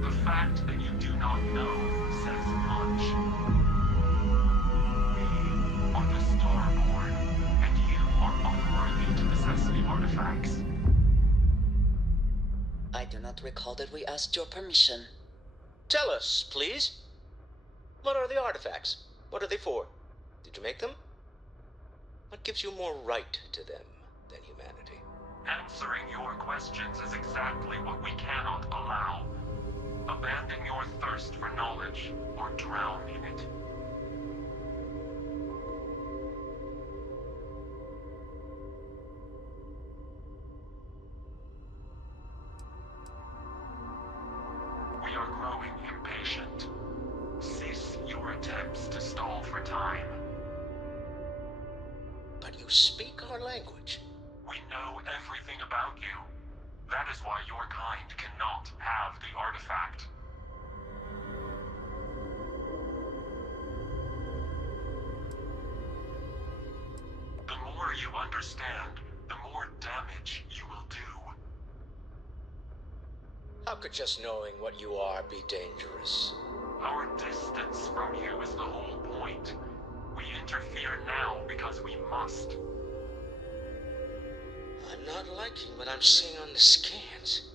The fact that you do not know says much. We are the Starborn, and you are unworthy to possess the artifacts. I do not recall that we asked your permission. Tell us, please. What are the artifacts? What are they for? Did you make them? What gives you more right to them than humanity? Answering your questions is exactly what we cannot allow. Abandon your thirst for knowledge, or drown in it. We are growing impatient. Cease your attempts to stall for time. But you speak our language. We know everything about you. That is why your kind cannot have the artifact. The more you understand, the more damage you will do. How could just knowing what you are be dangerous? Our distance from you is the whole point. We interfere now because we must. I'm not liking what I'm seeing on the scans.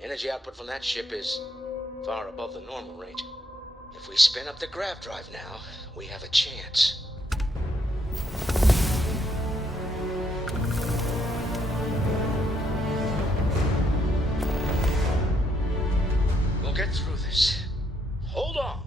Energy output from that ship is far above the normal range. If we spin up the grav drive now, we have a chance. We'll get through this. Hold on.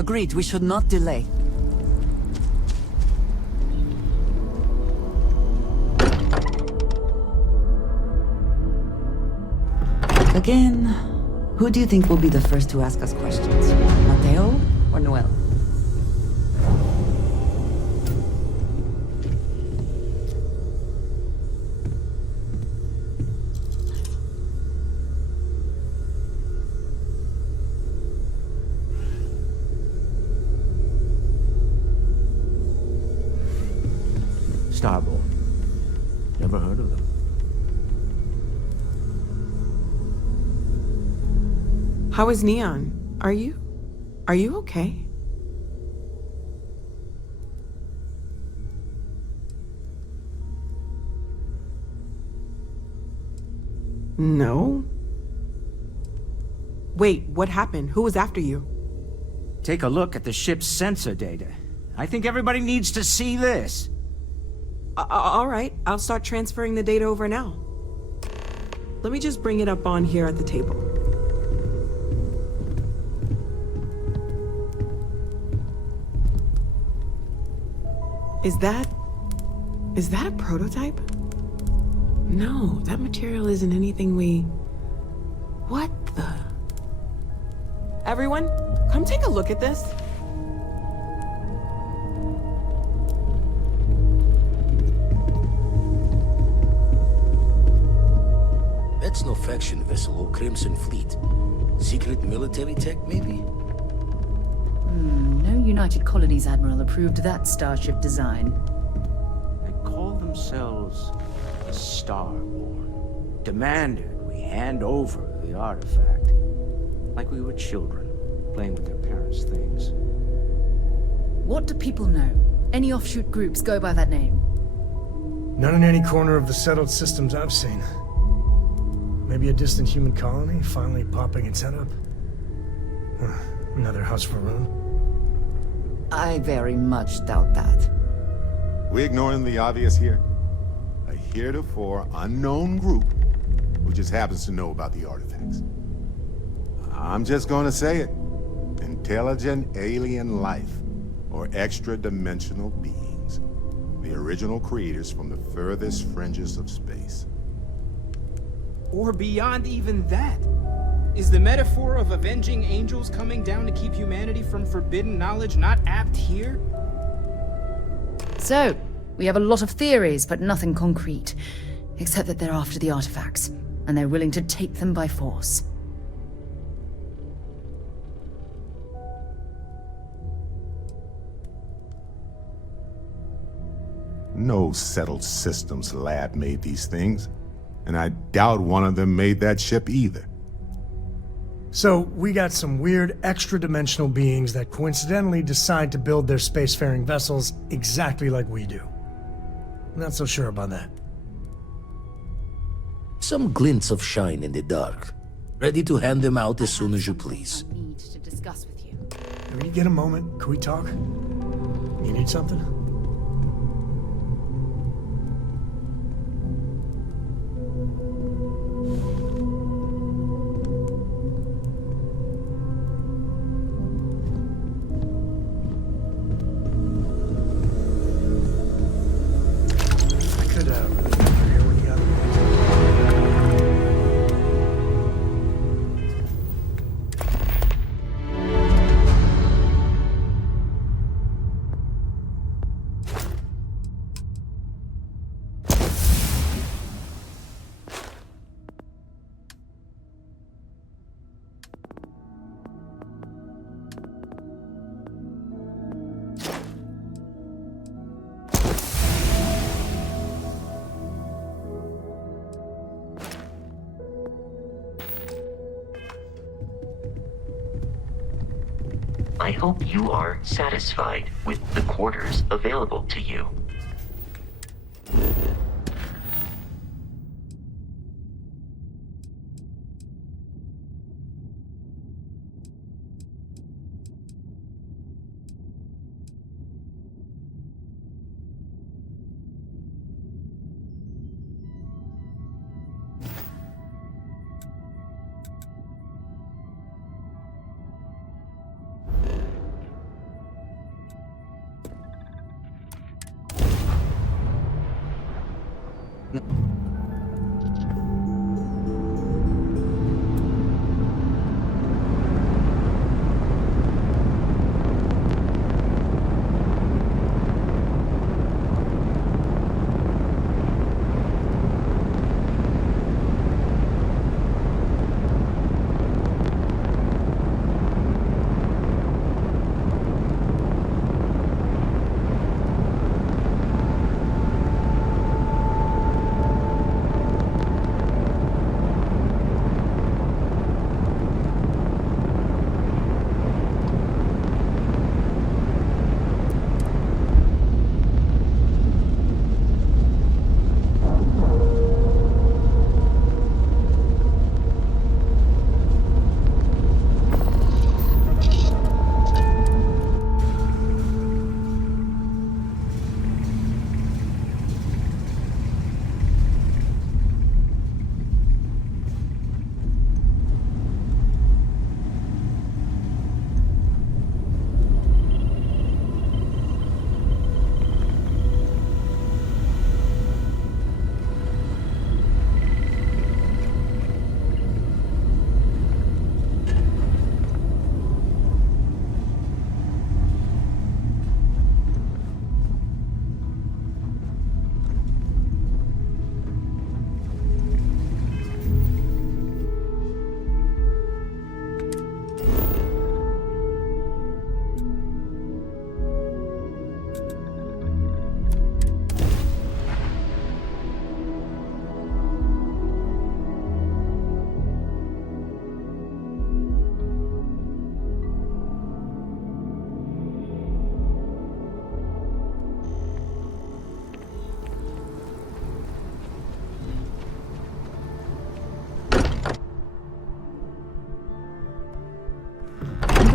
Agreed, we should not delay. Again, who do you think will be the first to ask us questions? Mateo or Noel? Starboard. Never heard of them. How is Neon? Are you okay? No. Wait, what happened? Who was after you? Take a look at the ship's sensor data. I think everybody needs to see this. All right, I'll start transferring the data over now. Let me just bring it up on here at the table. Is that a prototype? No, that material isn't anything we... What the... Everyone, come take a look at this. That's no faction vessel or Crimson Fleet. Secret military tech, maybe? No United Colonies Admiral approved that starship design. They call themselves the Starborn. Demanded we hand over the artifact. Like we were children, playing with their parents' things. What do people know? Any offshoot groups go by that name? None in any corner of the settled systems I've seen. Maybe a distant human colony finally popping its head up? Another house for Rune? I very much doubt that. We ignoring the obvious here? A heretofore unknown group who just happens to know about the artifacts. I'm just gonna say it. Intelligent alien life, or extra-dimensional beings. The original creators from the furthest fringes of space. Or beyond even that. Is the metaphor of avenging angels coming down to keep humanity from forbidden knowledge not apt here? So, we have a lot of theories, but nothing concrete. Except that they're after the artifacts, and they're willing to take them by force. No settled systems lab made these things, and I doubt one of them made that ship either. So, we got some weird extra-dimensional beings that coincidentally decide to build their spacefaring vessels exactly like we do. Not so sure about that. Some glints of shine in the dark. Ready to hand them out as soon as you please. Need to discuss with you. Can you get a moment? Can we talk? You need something? I hope you are satisfied with the quarters available to you.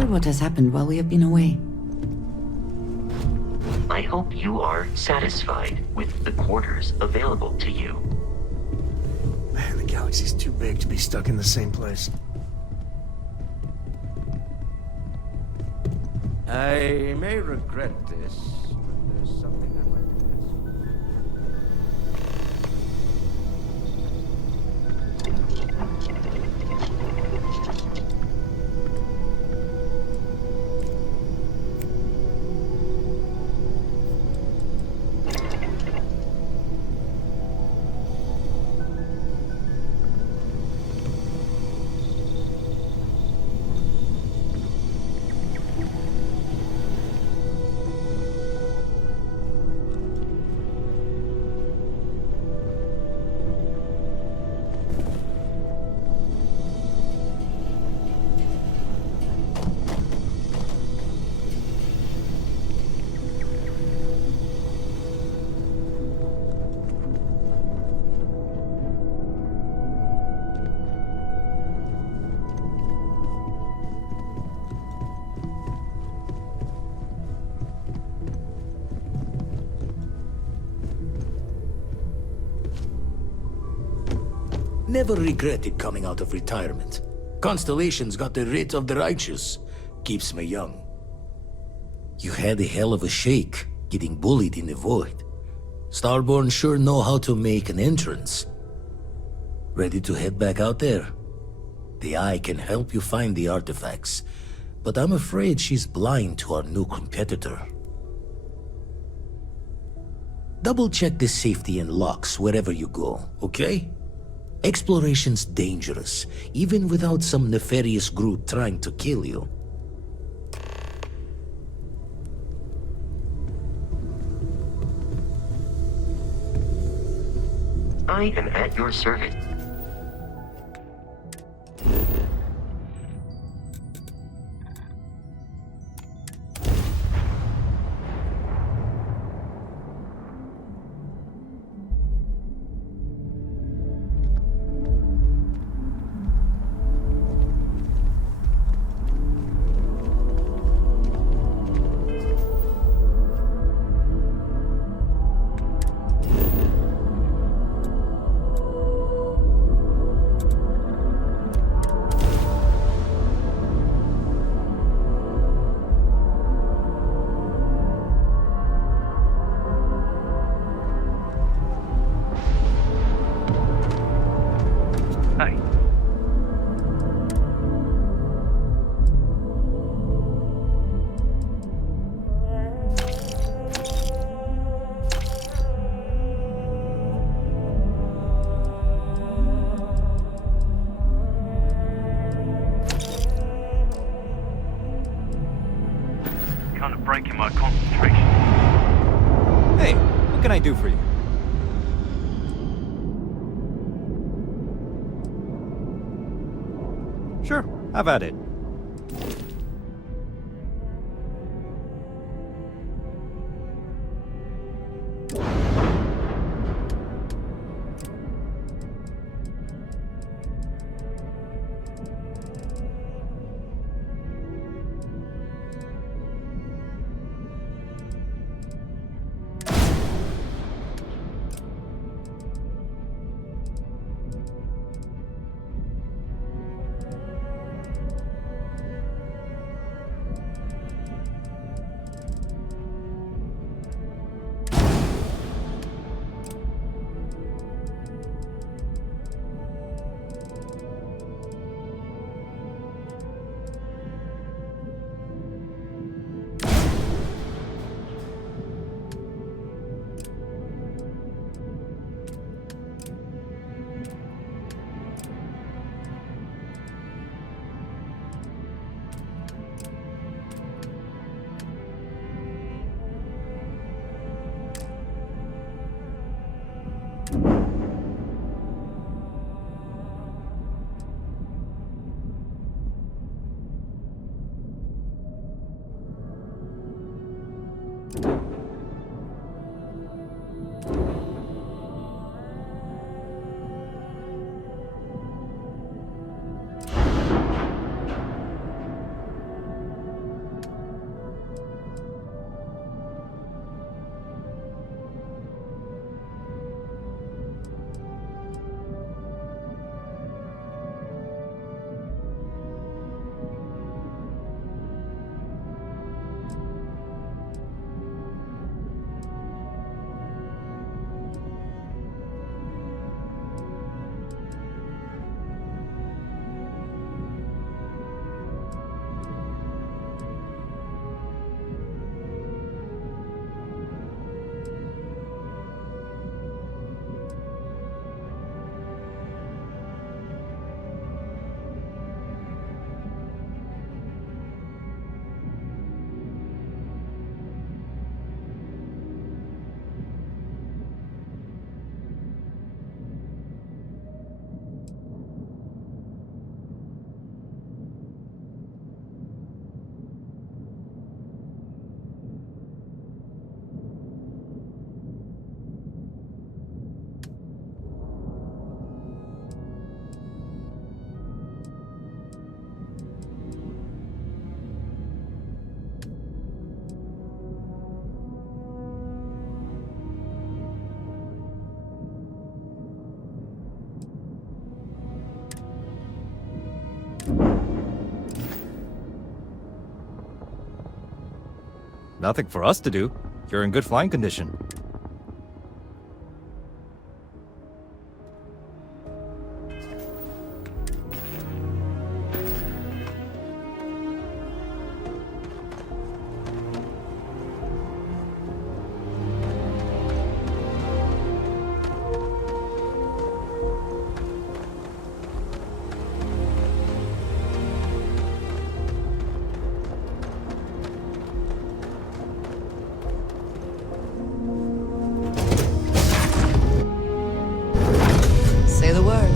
share what has happened while we have been away. I hope you are satisfied with the quarters available to you. Man, the galaxy's too big to be stuck in the same place. I may regret this, but there's something I'd like to ask you. Never regretted coming out of retirement. Constellation's got the writ of the righteous. Keeps me young. You had a hell of a shake, getting bullied in the void. Starborn sure know how to make an entrance. Ready to head back out there? The Eye can help you find the artifacts, but I'm afraid she's blind to our new competitor. Double-check the safety and locks wherever you go, okay? Exploration's dangerous, even without some nefarious group trying to kill you. I am at your service. Breaking my concentration. Hey, what can I do for you? Sure, have at it. Nothing for us to do. You're in good flying condition. Say the word.